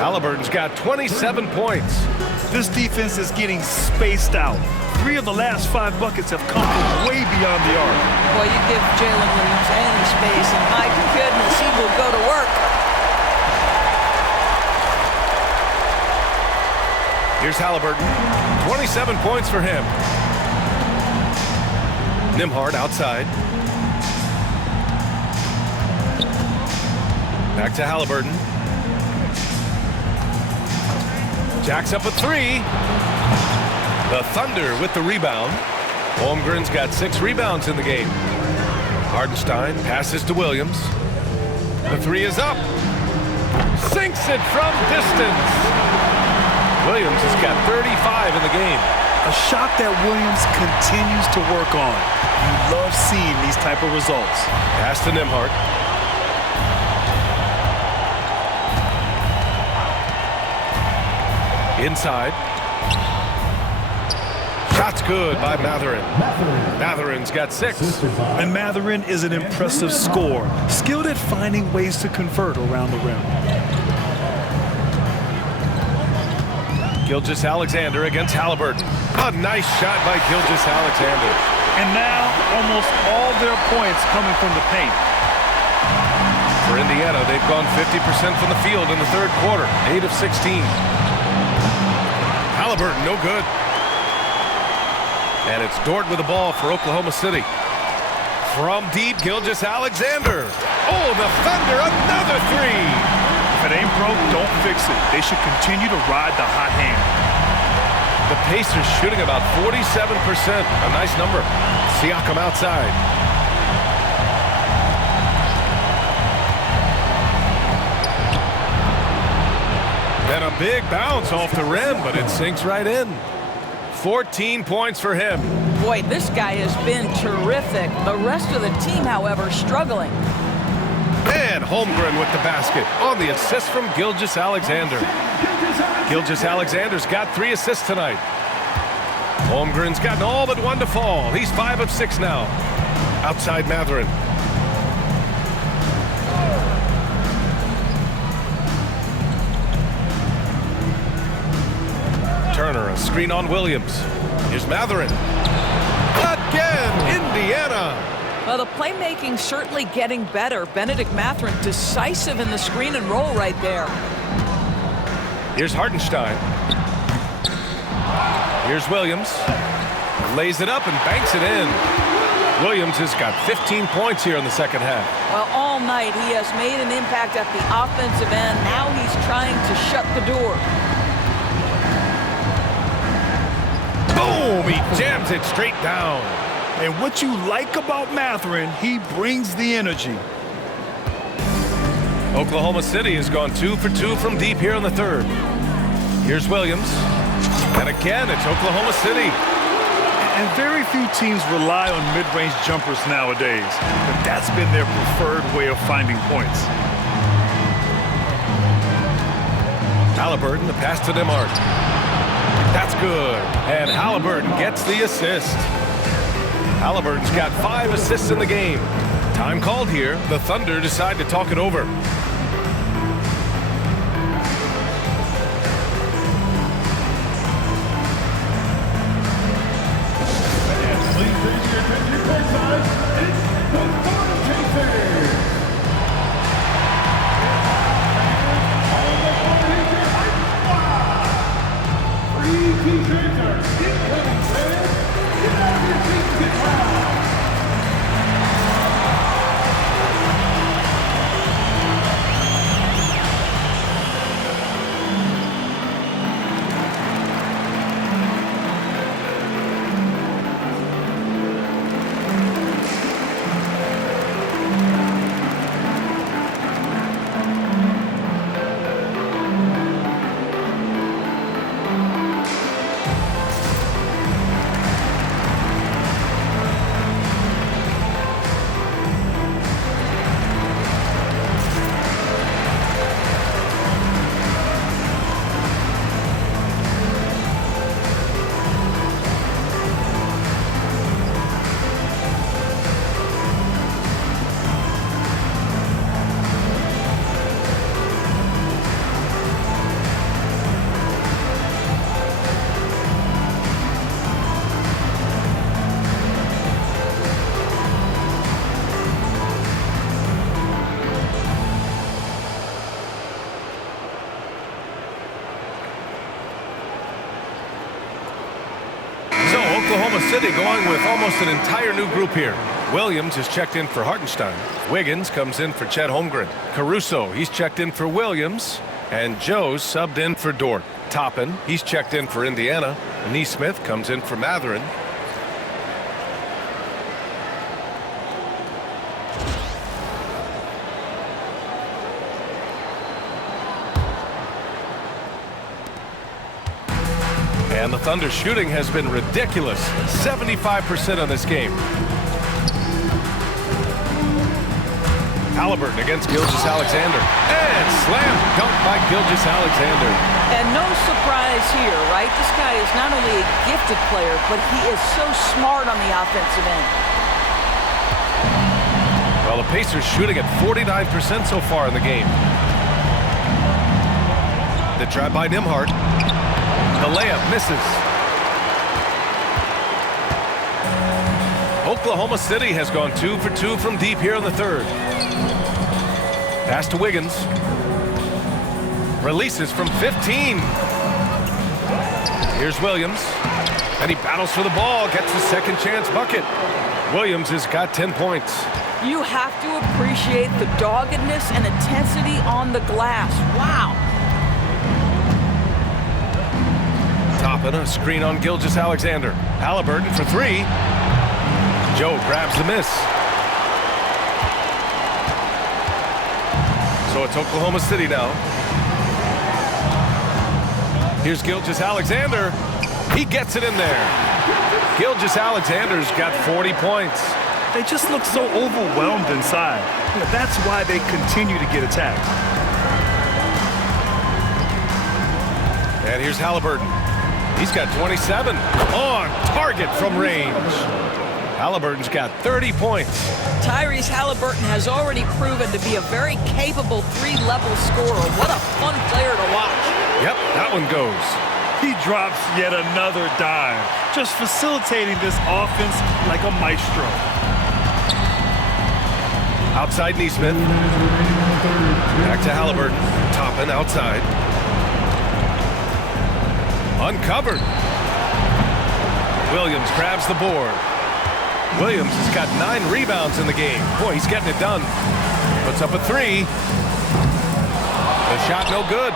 Halliburton's got 27 points. This defense is getting spaced out. 3 of the last 5 buckets have come from way beyond the arc. Boy, you give Jalen Williams any space, and my goodness, he will go to work. Here's Halliburton. 27 points for him. Nembhard outside. Back to Halliburton. Jacks up a 3. The Thunder with the rebound. Holmgren's got 6 rebounds in the game. Hartenstein passes to Williams. The 3 is up. Sinks it from distance. Williams has got 35 in the game. A shot that Williams continues to work on. You love seeing these type of results. Pass to Nembhard. Inside. Shot's good by Mathurin. Mathurin's got 6. And Mathurin is an impressive scorer, skilled at finding ways to convert around the rim. Gilgeous-Alexander against Halliburton. A nice shot by Gilgeous-Alexander. And now almost all their points coming from the paint. For Indiana, they've gone 50% from the field in the third quarter. 8 of 16. Halliburton, no good. And it's Dort with the ball for Oklahoma City. From deep, Gilgeous-Alexander. Oh, the Thunder, another 3. If it ain't broke, don't fix it. They should continue to ride the hot hand. The Pacers shooting about 47%. A nice number. Siakam outside. big bounce off the rim, but it sinks right in. 14 points for him. Boy, this guy has been terrific. The rest of the team, however, struggling. And Holmgren with the basket on the assist from Gilgeous-Alexander. Gilgeous-Alexander's got 3 assists tonight. Holmgren's gotten all but 1 to fall. He's 5 of 6 now. Outside Mathurin. Turner, a screen on Williams. Here's Mathurin. Again, Indiana. Well, the playmaking certainly getting better. Benedict Mathurin decisive in the screen and roll right there. Here's Hartenstein. Here's Williams. Lays it up and banks it in. Williams has got 15 points here in the second half. Well, all night he has made an impact at the offensive end. Now he's trying to shut the door. Boom! He jams it straight down. And what you like about Mathurin, he brings the energy. Oklahoma City has gone 2 for 2 from deep here in the third. Here's Williams. And again, it's Oklahoma City. And very few teams rely on mid-range jumpers nowadays, but that's been their preferred way of finding points. Halliburton, the pass to Demart. That's good. And Halliburton gets the assist. Halliburton's got 5 assists in the game. Time called here. The Thunder decide to talk it over. Oklahoma City going with almost an entire new group here. Williams is checked in for Hartenstein. Wiggins comes in for Chet Holmgren. Caruso, he's checked in for Williams. And Joe's subbed in for Dort. Toppin, he's checked in for Indiana. Neesmith comes in for Mathurin. And the Thunder shooting has been ridiculous. 75% on this game. Halliburton against Gilgeous-Alexander. And slam dunk by Gilgeous-Alexander. And no surprise here, right? This guy is not only a gifted player, but he is so smart on the offensive end. Well, the Pacers shooting at 49% so far in the game. The drive by Nembhard. The layup misses. Oklahoma City has gone 2 for 2 from deep here in the third. Pass to Wiggins. Releases from 15. Here's Williams. And he battles for the ball, gets the second chance bucket. Williams has got 10 points. You have to appreciate the doggedness and intensity on the glass. Wow. Toppin, a screen on Gilgeous-Alexander. Halliburton for 3. Joe grabs the miss. So it's Oklahoma City now. Here's Gilgeous-Alexander. He gets it in there. Gilgeous-Alexander's got 40 points. They just look so overwhelmed inside. That's why they continue to get attacked. And here's Halliburton. He's got 27 on target from range. Halliburton's got 30 points. Tyrese Halliburton has already proven to be a very capable three-level scorer. What a fun player to watch. Yep, that one goes. He drops yet another dime, just facilitating this offense like a maestro. Outside Neesmith. Back to Halliburton. Toppin outside. Uncovered. Williams grabs the board. Williams has got 9 rebounds in the game. Boy, he's getting it done. Puts up a 3. The shot no good.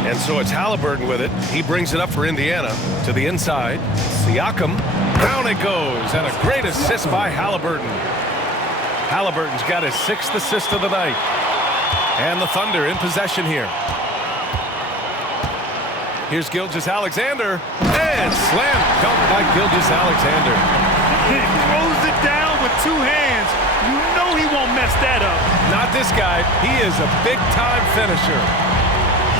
And so it's Halliburton with it. He brings it up for Indiana to the inside. Siakam. Down it goes. And a great assist by Halliburton. Halliburton's got his 6th assist of the night. And the Thunder in possession here. Here's Gilgeous-Alexander. And slam dunk by Gilgeous-Alexander. He throws it down with 2 hands. You know he won't mess that up. Not this guy. He is a big-time finisher.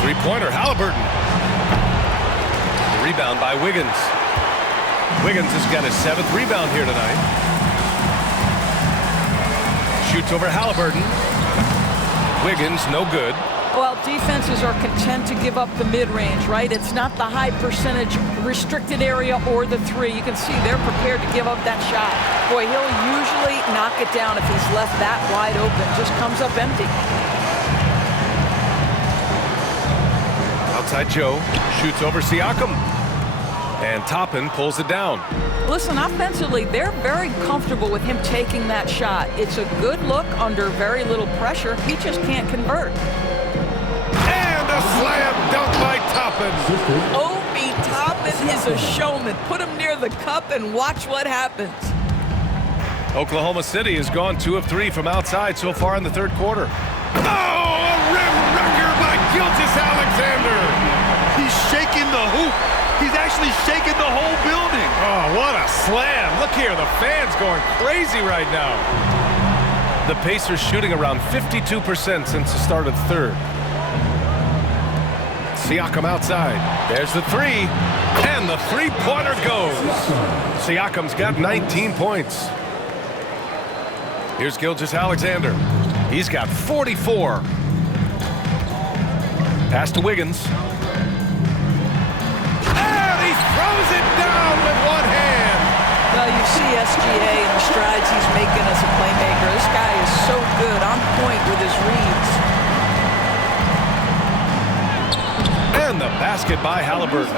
Three-pointer, Halliburton. The rebound by Wiggins. Wiggins has got his 7th rebound here tonight. Shoots over Halliburton. Wiggins, no good. Well, defenses are content to give up the mid-range, right? It's not the high percentage restricted area or the 3. You can see they're prepared to give up that shot. Boy, he'll usually knock it down if he's left that wide open. Just comes up empty. Outside Joe. Shoots over Siakam. And Toppin pulls it down. Listen, offensively, they're very comfortable with him taking that shot. It's a good look under very little pressure. He just can't convert. Slam dunk by Toppin. Obi Toppin is a showman. Put him near the cup and watch what happens. Oklahoma City has gone 2 of 3 from outside so far in the 3rd quarter. Oh, a rim wrecker by Gilgeous-Alexander. He's shaking the hoop. He's actually shaking the whole building. Oh, what a slam. Look here, the fans going crazy right now. The Pacers shooting around 52% since the start of the 3rd. Siakam outside. There's the 3. And the 3-pointer goes. Siakam's got 19 points. Here's Gilgeous-Alexander. He's got 44. Pass to Wiggins. And he throws it down with one hand. Well, you see SGA and the strides he's making as a playmaker. This guy is so good, on point with his reads. And the basket by Halliburton.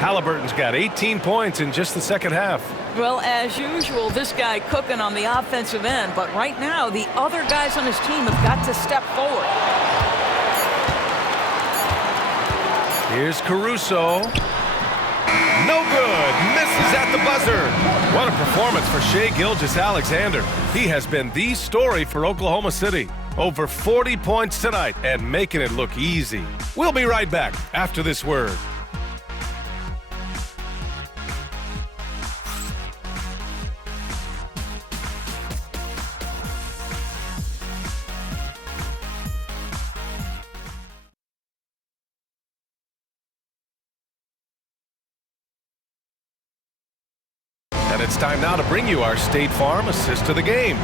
Halliburton's got 18 points in just the 2nd half. Well, as usual, this guy cooking on the offensive end. But right now, the other guys on his team have got to step forward. Here's Caruso. No good. Misses at the buzzer. What a performance for Shai Gilgeous-Alexander. He has been the story for Oklahoma City. Over 40 points tonight and making it look easy. We'll be right back after this word. And it's time now to bring you our State Farm assist of the game.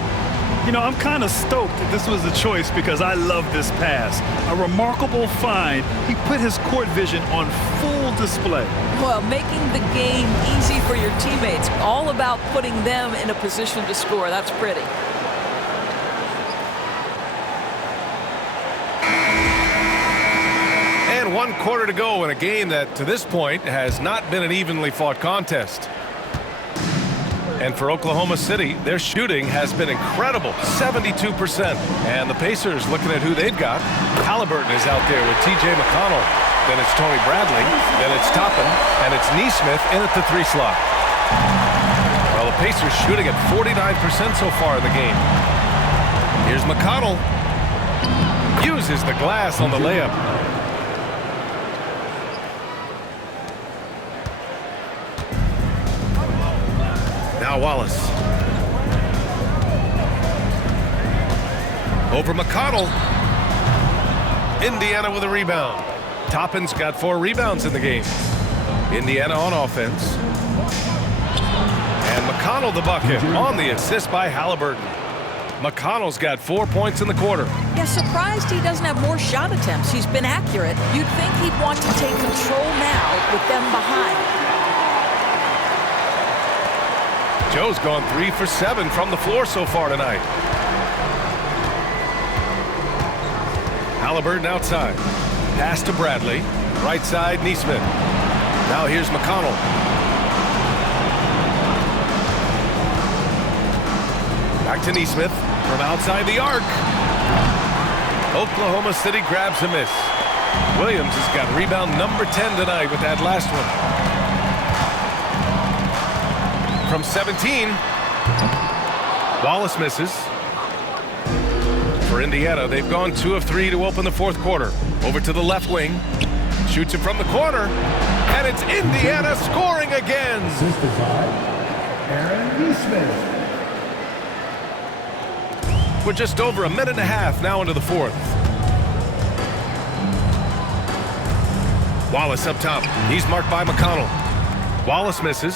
You know, I'm kind of stoked that this was the choice because I love this pass. A remarkable find. He put his court vision on full display. Well, making the game easy for your teammates. All about putting them in a position to score. That's pretty. And 1 quarter to go in a game that, to this point, has not been an evenly fought contest. And for Oklahoma City, their shooting has been incredible, 72%. And the Pacers, looking at who they've got, Halliburton is out there with T.J. McConnell. Then it's Tony Bradley. Then it's Toppin. And it's Neesmith in at the 3 slot. Well, the Pacers shooting at 49% so far in the game. Here's McConnell. Uses the glass on the layup. Now Wallace. Over McConnell. Indiana with a rebound. Toppin's got 4 rebounds in the game. Indiana on offense. And McConnell the bucket on the assist by Halliburton. McConnell's got 4 points in the quarter. Yeah, surprised he doesn't have more shot attempts. He's been accurate. You'd think he'd want to take control now with them behind. Joe's gone 3 for 7 from the floor so far tonight. Halliburton outside. Pass to Bradley. Right side, Neesmith. Now here's McConnell. Back to Neesmith from outside the arc. Oklahoma City grabs a miss. Williams has got rebound number 10 tonight with that last one. From 17, Wallace misses. For Indiana, they've gone 2 of 3 to open the fourth quarter. Over to the left wing. Shoots it from the corner. And it's Indiana scoring again. Assisted by Aaron Neesmith. We're just over a minute and a half now into the fourth. Wallace up top. He's marked by McConnell. Wallace misses.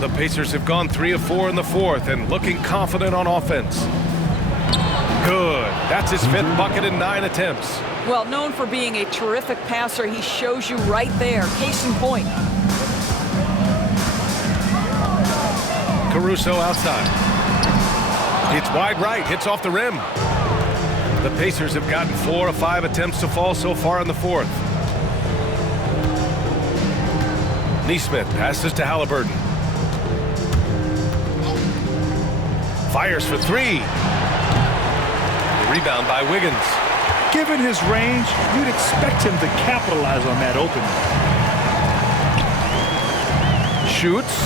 The Pacers have gone 3 of 4 in the fourth and looking confident on offense. Good. That's his 5th bucket in 9 attempts. Well, known for being a terrific passer, he shows you right there. Case in point. Caruso outside. It's wide right. Hits off the rim. The Pacers have gotten 4 of 5 attempts to fall so far in the fourth. Neesmith passes to Halliburton. Fires for 3. The rebound by Wiggins. Given his range, you'd expect him to capitalize on that opening. Shoots.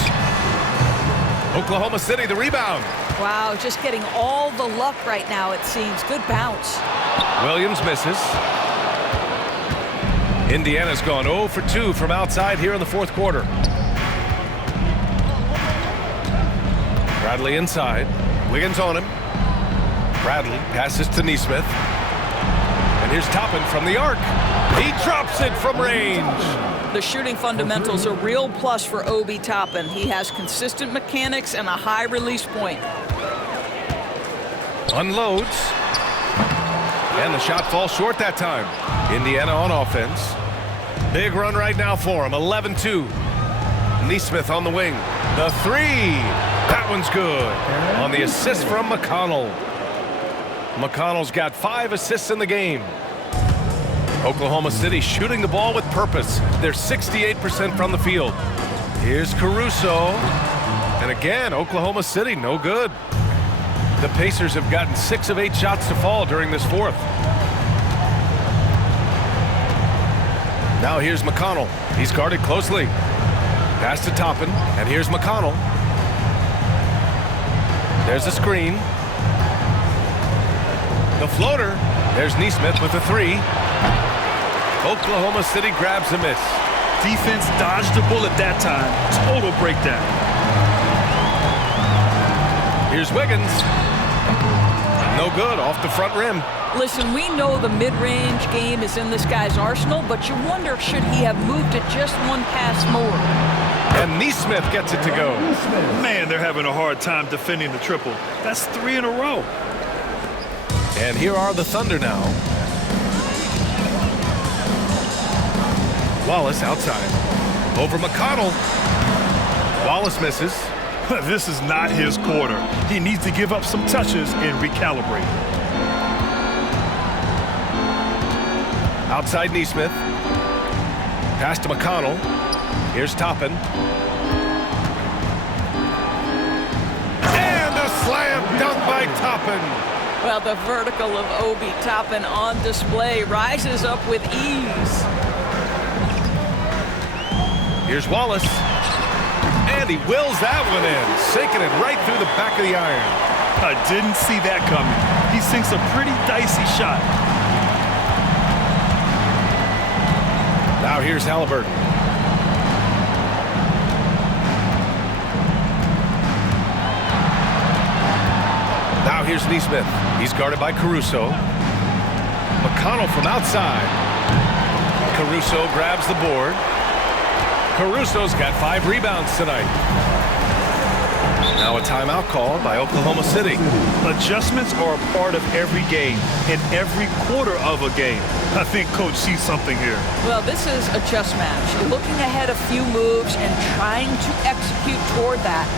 Oklahoma City the rebound. Wow, just getting all the luck right now, it seems. Good bounce. Williams misses. Indiana's gone 0 for 2 from outside here in the fourth quarter. Bradley inside. Wiggins on him. Bradley passes to Neesmith. And here's Toppin from the arc. He drops it from range. The shooting fundamentals are a real plus for Obi Toppin. He has consistent mechanics and a high release point. Unloads. And the shot falls short that time. Indiana on offense. Big run right now for him. 11-2. Neesmith on the wing. The 3. That one's good. On the assist from McConnell. McConnell's got 5 assists in the game. Oklahoma City shooting the ball with purpose. They're 68% from the field. Here's Caruso. And again, Oklahoma City, no good. The Pacers have gotten 6 of 8 shots to fall during this fourth. Now here's McConnell. He's guarded closely. Pass to Toppin, and here's McConnell. There's a screen. The floater. There's Neesmith with the 3. Oklahoma City grabs a miss. Defense dodged the bullet that time. Total breakdown. Here's Wiggins. No good, off the front rim. Listen, we know the mid-range game is in this guy's arsenal, but you wonder, should he have moved it just one pass more? And Neesmith gets it to go. Man, they're having a hard time defending the triple. That's 3 in a row. And here are the Thunder now. Wallace outside. Over McConnell. Wallace misses. This is not his quarter. He needs to give up some touches and recalibrate. Outside Neesmith. Pass to McConnell. Here's Toppin. And a slam dunk by Toppin. Well, the vertical of Obi Toppin on display rises up with ease. Here's Wallace. And he wills that one in, sinking it right through the back of the iron. I didn't see that coming. He sinks a pretty dicey shot. Now here's Halliburton. here's Neesmith. He's guarded by Caruso. McConnell from outside. Caruso grabs the board. Caruso's got 5 rebounds tonight. Now a timeout called by Oklahoma City. Adjustments are a part of every game, in every quarter of a game. I think Coach sees something here. Well, this is a chess match. You're looking ahead a few moves and trying to execute toward that.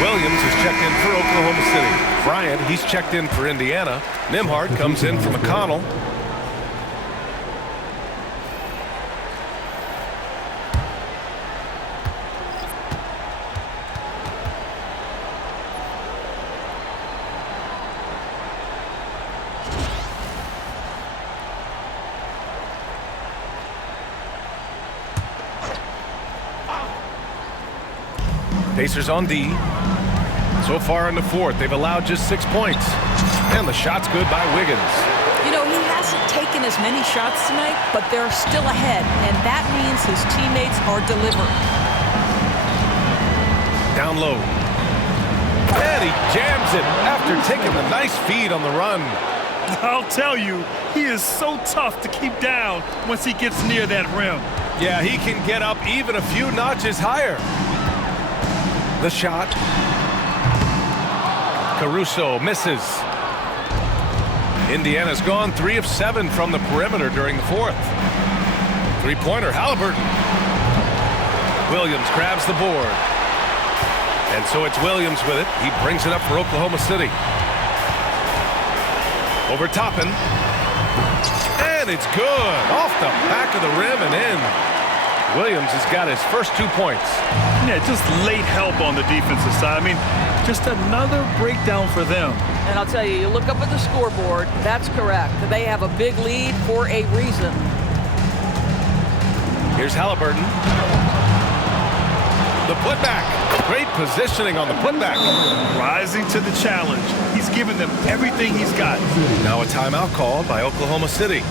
Williams is checked in for Oklahoma City. Bryant, he's checked in for Indiana. Nembhard comes in for McConnell. Pacers on D. So far in the fourth, they've allowed just 6 points. And the shot's good by Wiggins. You know, he hasn't taken as many shots tonight, but they're still ahead, and that means his teammates are delivering. Down low. And he jams it after taking the nice feed on the run. I'll tell you, he is so tough to keep down once he gets near that rim. Yeah, he can get up even a few notches higher. The shot. Caruso misses. Indiana's gone 3 of 7 from the perimeter during the fourth. Three-pointer, Halliburton. Williams grabs the board. And so it's Williams with it. He brings it up for Oklahoma City. Over Toppin. And it's good. Off the back of the rim and in. Williams has got his first 2 points. Yeah, just late help on the defensive side. I mean, just another breakdown for them. And I'll tell you, you look up at the scoreboard, that's correct. They have a big lead for a reason. Here's Halliburton. The putback. Great positioning on the putback. Rising to the challenge. He's given them everything he's got. Now a timeout called by Oklahoma City.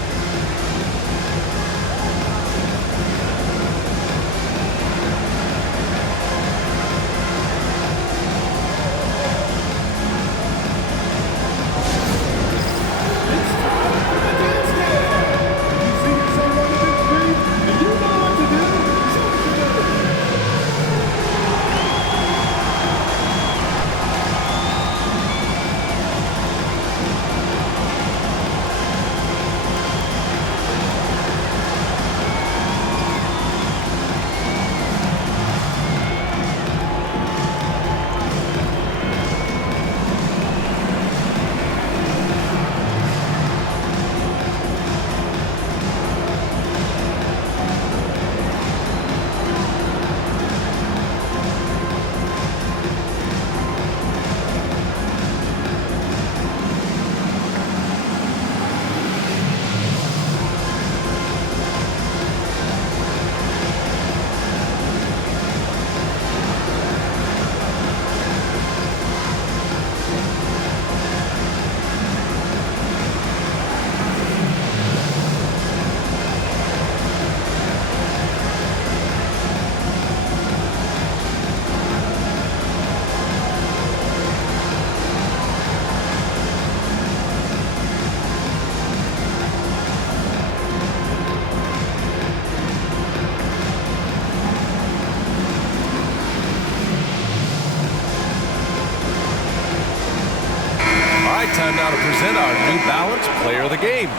right, time now to present our New Balance Player of the Game,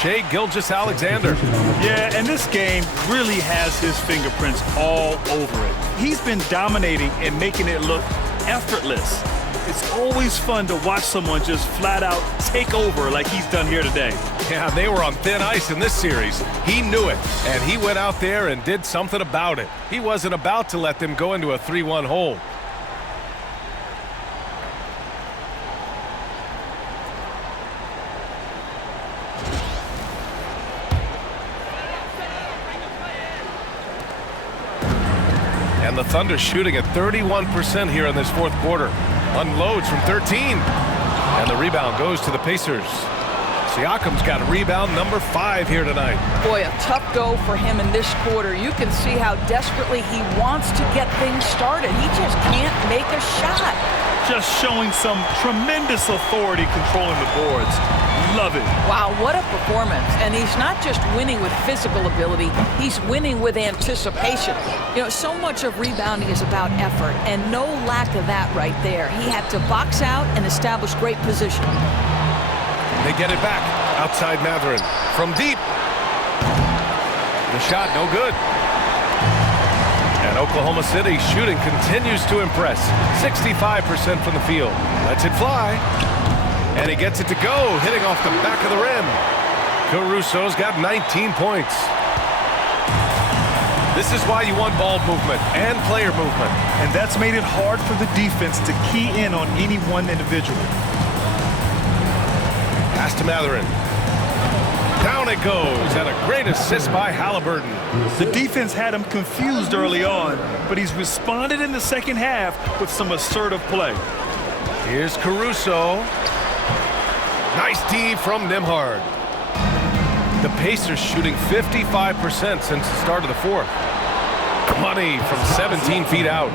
Shai Gilgeous-Alexander. Yeah, and this game really has his fingerprints all over it. He's been dominating and making it look effortless. It's always fun to watch someone just flat out take over like he's done here today. Yeah, they were on thin ice in this series. He knew it, and he went out there and did something about it. He wasn't about to let them go into a 3-1 hole. And the Thunder shooting at 31% here in this fourth quarter. Unloads from 13. And the rebound goes to the Pacers. Siakam's got rebound number 5 here tonight. Boy, a tough go for him in this quarter. You can see how desperately he wants to get things started. He just can't make a shot. Just showing some tremendous authority controlling the boards. Love it. Wow, what a performance. And he's not just winning with physical ability, he's winning with anticipation. You know, so much of rebounding is about effort, and no lack of that right there. He had to box out and establish great position. They get it back. Outside Mathurin. From deep. The shot no good. And Oklahoma City shooting continues to impress. 65% from the field. Lets it fly. And he gets it to go, hitting off the back of the rim. Caruso's got 19 points. This is why you want ball movement and player movement. And that's made it hard for the defense to key in on any one individual. Pass to Mathurin. Down it goes, and a great assist by Halliburton. The defense had him confused early on, but he's responded in the second half with some assertive play. Here's Caruso. Nice D from Nembhard. The Pacers shooting 55% since the start of the fourth. Money from 17 feet out.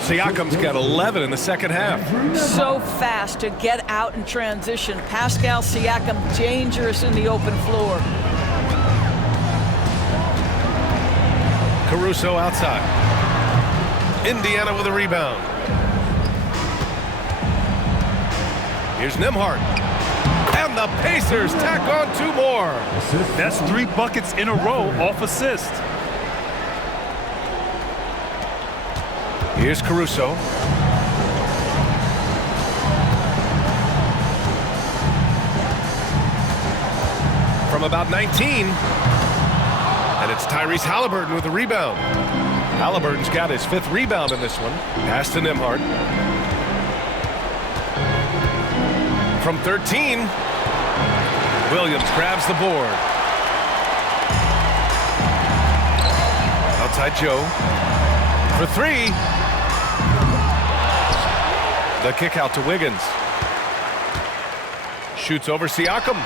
Siakam's got 11 in the second half. So fast to get out in transition. Pascal Siakam dangerous in the open floor. Caruso outside. Indiana with a rebound. Here's Nembhard. And the Pacers tack on 2 more. That's 3 buckets in a row off assist. Here's Caruso. From about 19. And it's Tyrese Halliburton with the rebound. Halliburton's got his 5th rebound in this one. Pass to Nembhard. From 13. Williams grabs the board. Outside Joe. For 3. The kick out to Wiggins. Shoots over Siakam.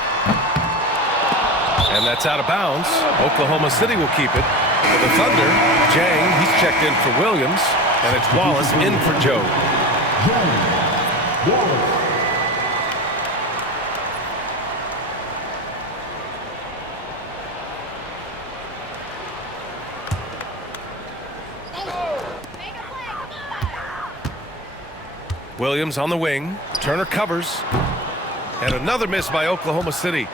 And that's out of bounds. Oklahoma City will keep it. For the Thunder, Jang, he's checked in for Williams. And it's Wallace in for Joe. Williams on the wing. Turner covers. And another miss by Oklahoma City.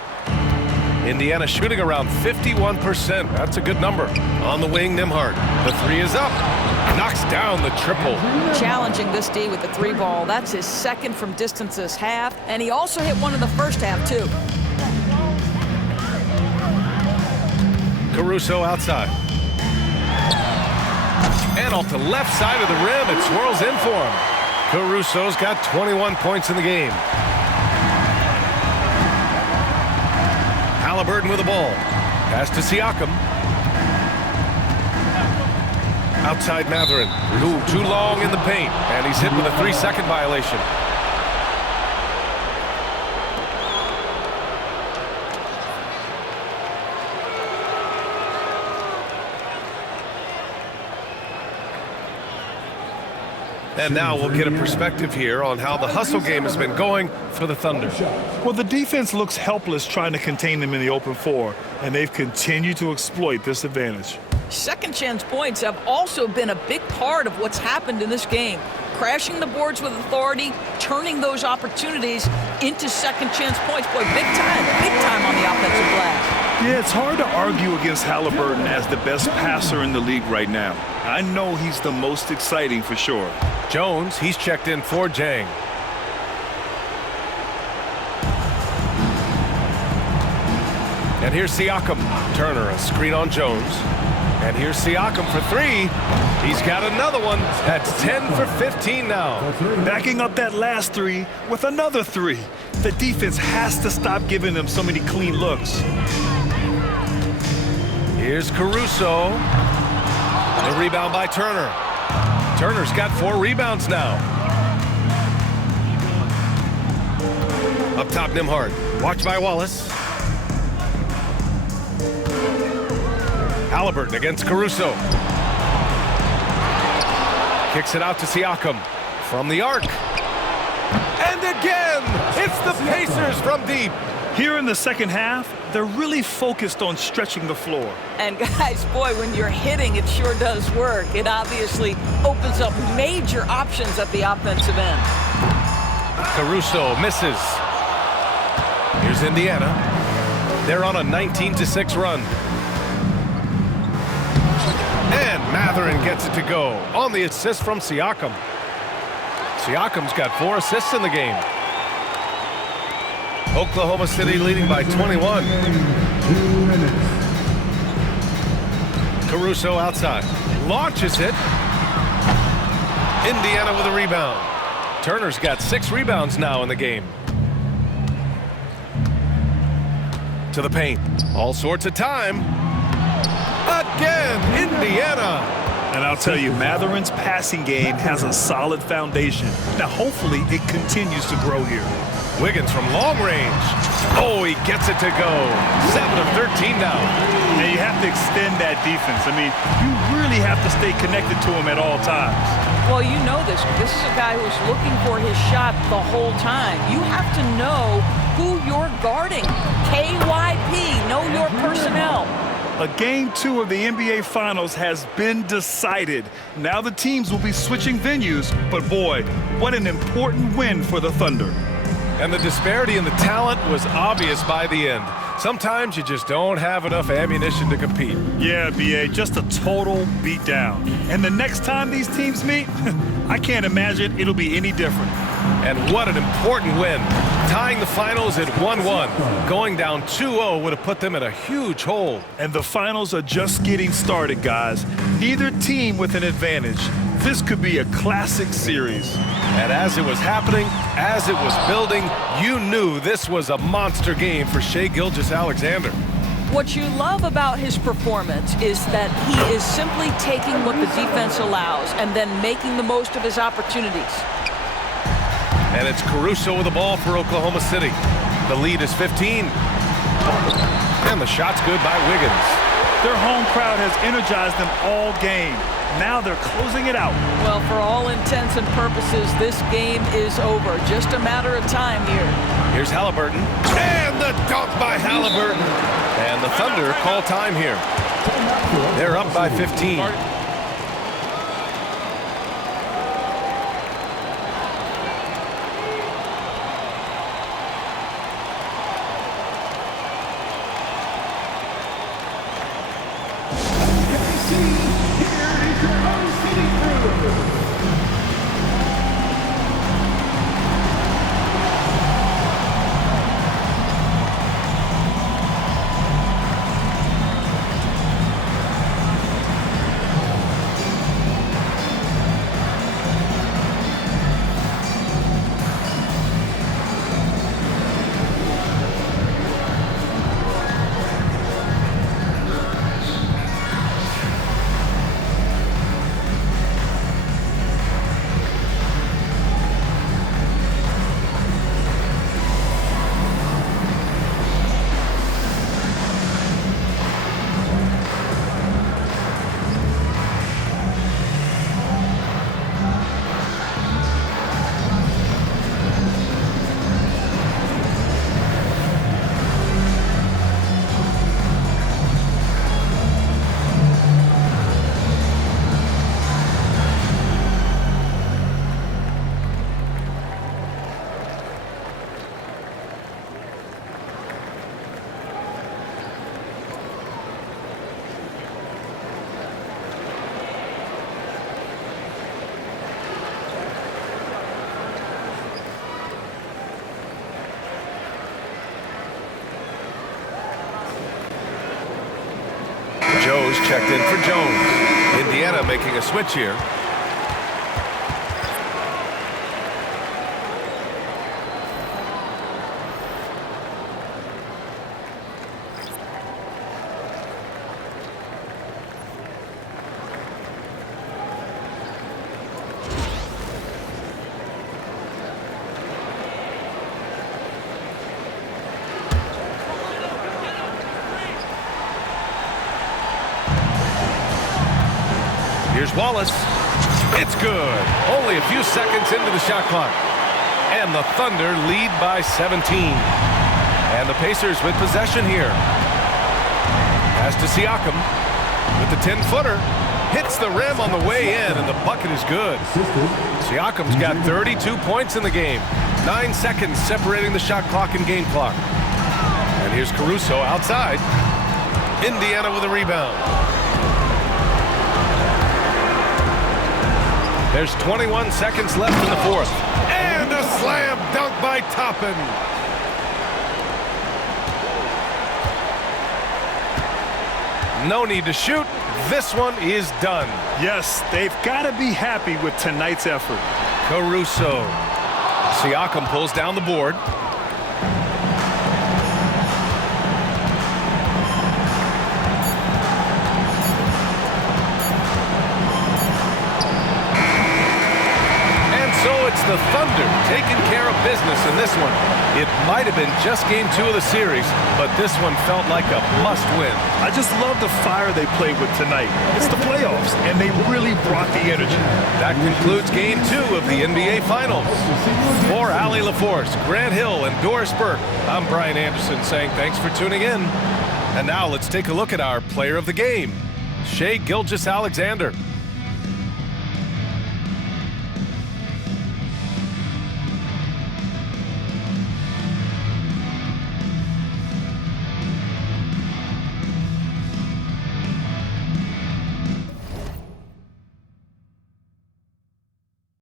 Indiana shooting around 51%. That's a good number. On the wing, Nembhard. The 3 is up. Knocks down the triple. Challenging this D with the 3 ball. That's his 2nd from distance this half. And he also hit one in the first half, too. Caruso outside. And off the left side of the rim, it swirls in for him. Caruso's got 21 points in the game. Halliburton with the ball. Pass to Siakam. Outside Mathurin. Ooh, too long in the paint. And he's hit with a 3-second violation. And now we'll get a perspective here on how the hustle game has been going for the Thunder. Well, the defense looks helpless trying to contain them in the open floor, and they've continued to exploit this advantage. Second chance points have also been a big part of what's happened in this game. crashing the boards with authority, turning those opportunities into second chance points. Boy, big time on the offensive glass. Yeah, it's hard to argue against Halliburton as the best passer in the league right now. I know he's the most exciting for sure. Jones, he's checked in for Jang. And here's Siakam. Turner, a screen on Jones. And here's Siakam for three. He's got another one. That's 10 for 15 now. Backing up that last three with another three. The defense has to stop giving them so many clean looks. Here's Caruso. The rebound by Turner. Turner's got 4 rebounds now. Up top, Nembhard. Watched by Wallace. Halliburton against Caruso. Kicks it out to Siakam from the arc. And again, it's the Pacers from deep. Here in the second half, they're really focused on stretching the floor. And guys, boy, when you're hitting, it sure does work. It obviously opens up major options at the offensive end. Caruso misses. Here's Indiana. They're on a 19-6 run. And Matherin gets it to go on the assist from Siakam. Siakam's got 4 assists in the game. Oklahoma City leading by 21. Caruso outside. Launches it. Indiana with a rebound. Turner's got 6 rebounds now in the game. To the paint. All sorts of time. Again, Indiana. And I'll tell you, Matherin's passing game has a solid foundation. Now, hopefully, it continues to grow here. Wiggins from long range. Oh, he gets it to go. 7 of 13 now. Now, you have to extend that defense. I mean, you really have to stay connected to him at all times. Well, you know this. This is a guy who's looking for his shot the whole time. You have to know who you're guarding. KYP, know your personnel. A Game 2 of the NBA Finals has been decided. Now the teams will be switching venues, but boy, what an important win for the Thunder. And the disparity in the talent was obvious by the end. Sometimes you just don't have enough ammunition to compete. Yeah, B.A., just a total beatdown. And the next time these teams meet, I can't imagine it'll be any different. And what an important win. Tying the finals at 1-1. Going down 2-0 would have put them in a huge hole. And the finals are just getting started, guys. Neither team with an advantage. This could be a classic series. And as it was happening, as it was building, you knew this was a monster game for Shai Gilgeous-Alexander. What you love about his performance is that he is simply taking what the defense allows and then making the most of his opportunities. And it's Caruso with the ball for Oklahoma City. The lead is 15. And the shot's good by Wiggins. Their home crowd has energized them all game. Now they're closing it out. Well, for all intents and purposes, this game is over. Just a matter of time here. Here's Halliburton. And the dunk by Halliburton. And the Thunder call time here. They're up by 15. Joe's checked in for Jones. Indiana making a switch here. Here's Wallace. It's good. Only a few seconds into the shot clock. And the Thunder lead by 17. And the Pacers with possession here. Pass to Siakam with the 10-footer. Hits the rim on the way in, and the bucket is good. Siakam's got 32 points in the game. 9 seconds separating the shot clock and game clock. And here's Caruso outside. Indiana with a rebound. There's 21 seconds left in the fourth. And a slam dunk by Toppin. No need to shoot. This one is done. Yes, they've got to be happy with tonight's effort. Caruso. Siakam pulls down the board. It's the Thunder taking care of business in this one. It might have been just game 2 of the series, but this one felt like a must-win. I just love the fire they played with tonight. It's the playoffs, and they really brought the energy. That concludes game 2 of the NBA Finals. For Allie LaForce, Grant Hill, and Doris Burke, I'm Brian Anderson saying thanks for tuning in. And now let's take a look at our player of the game, Shai Gilgeous-Alexander.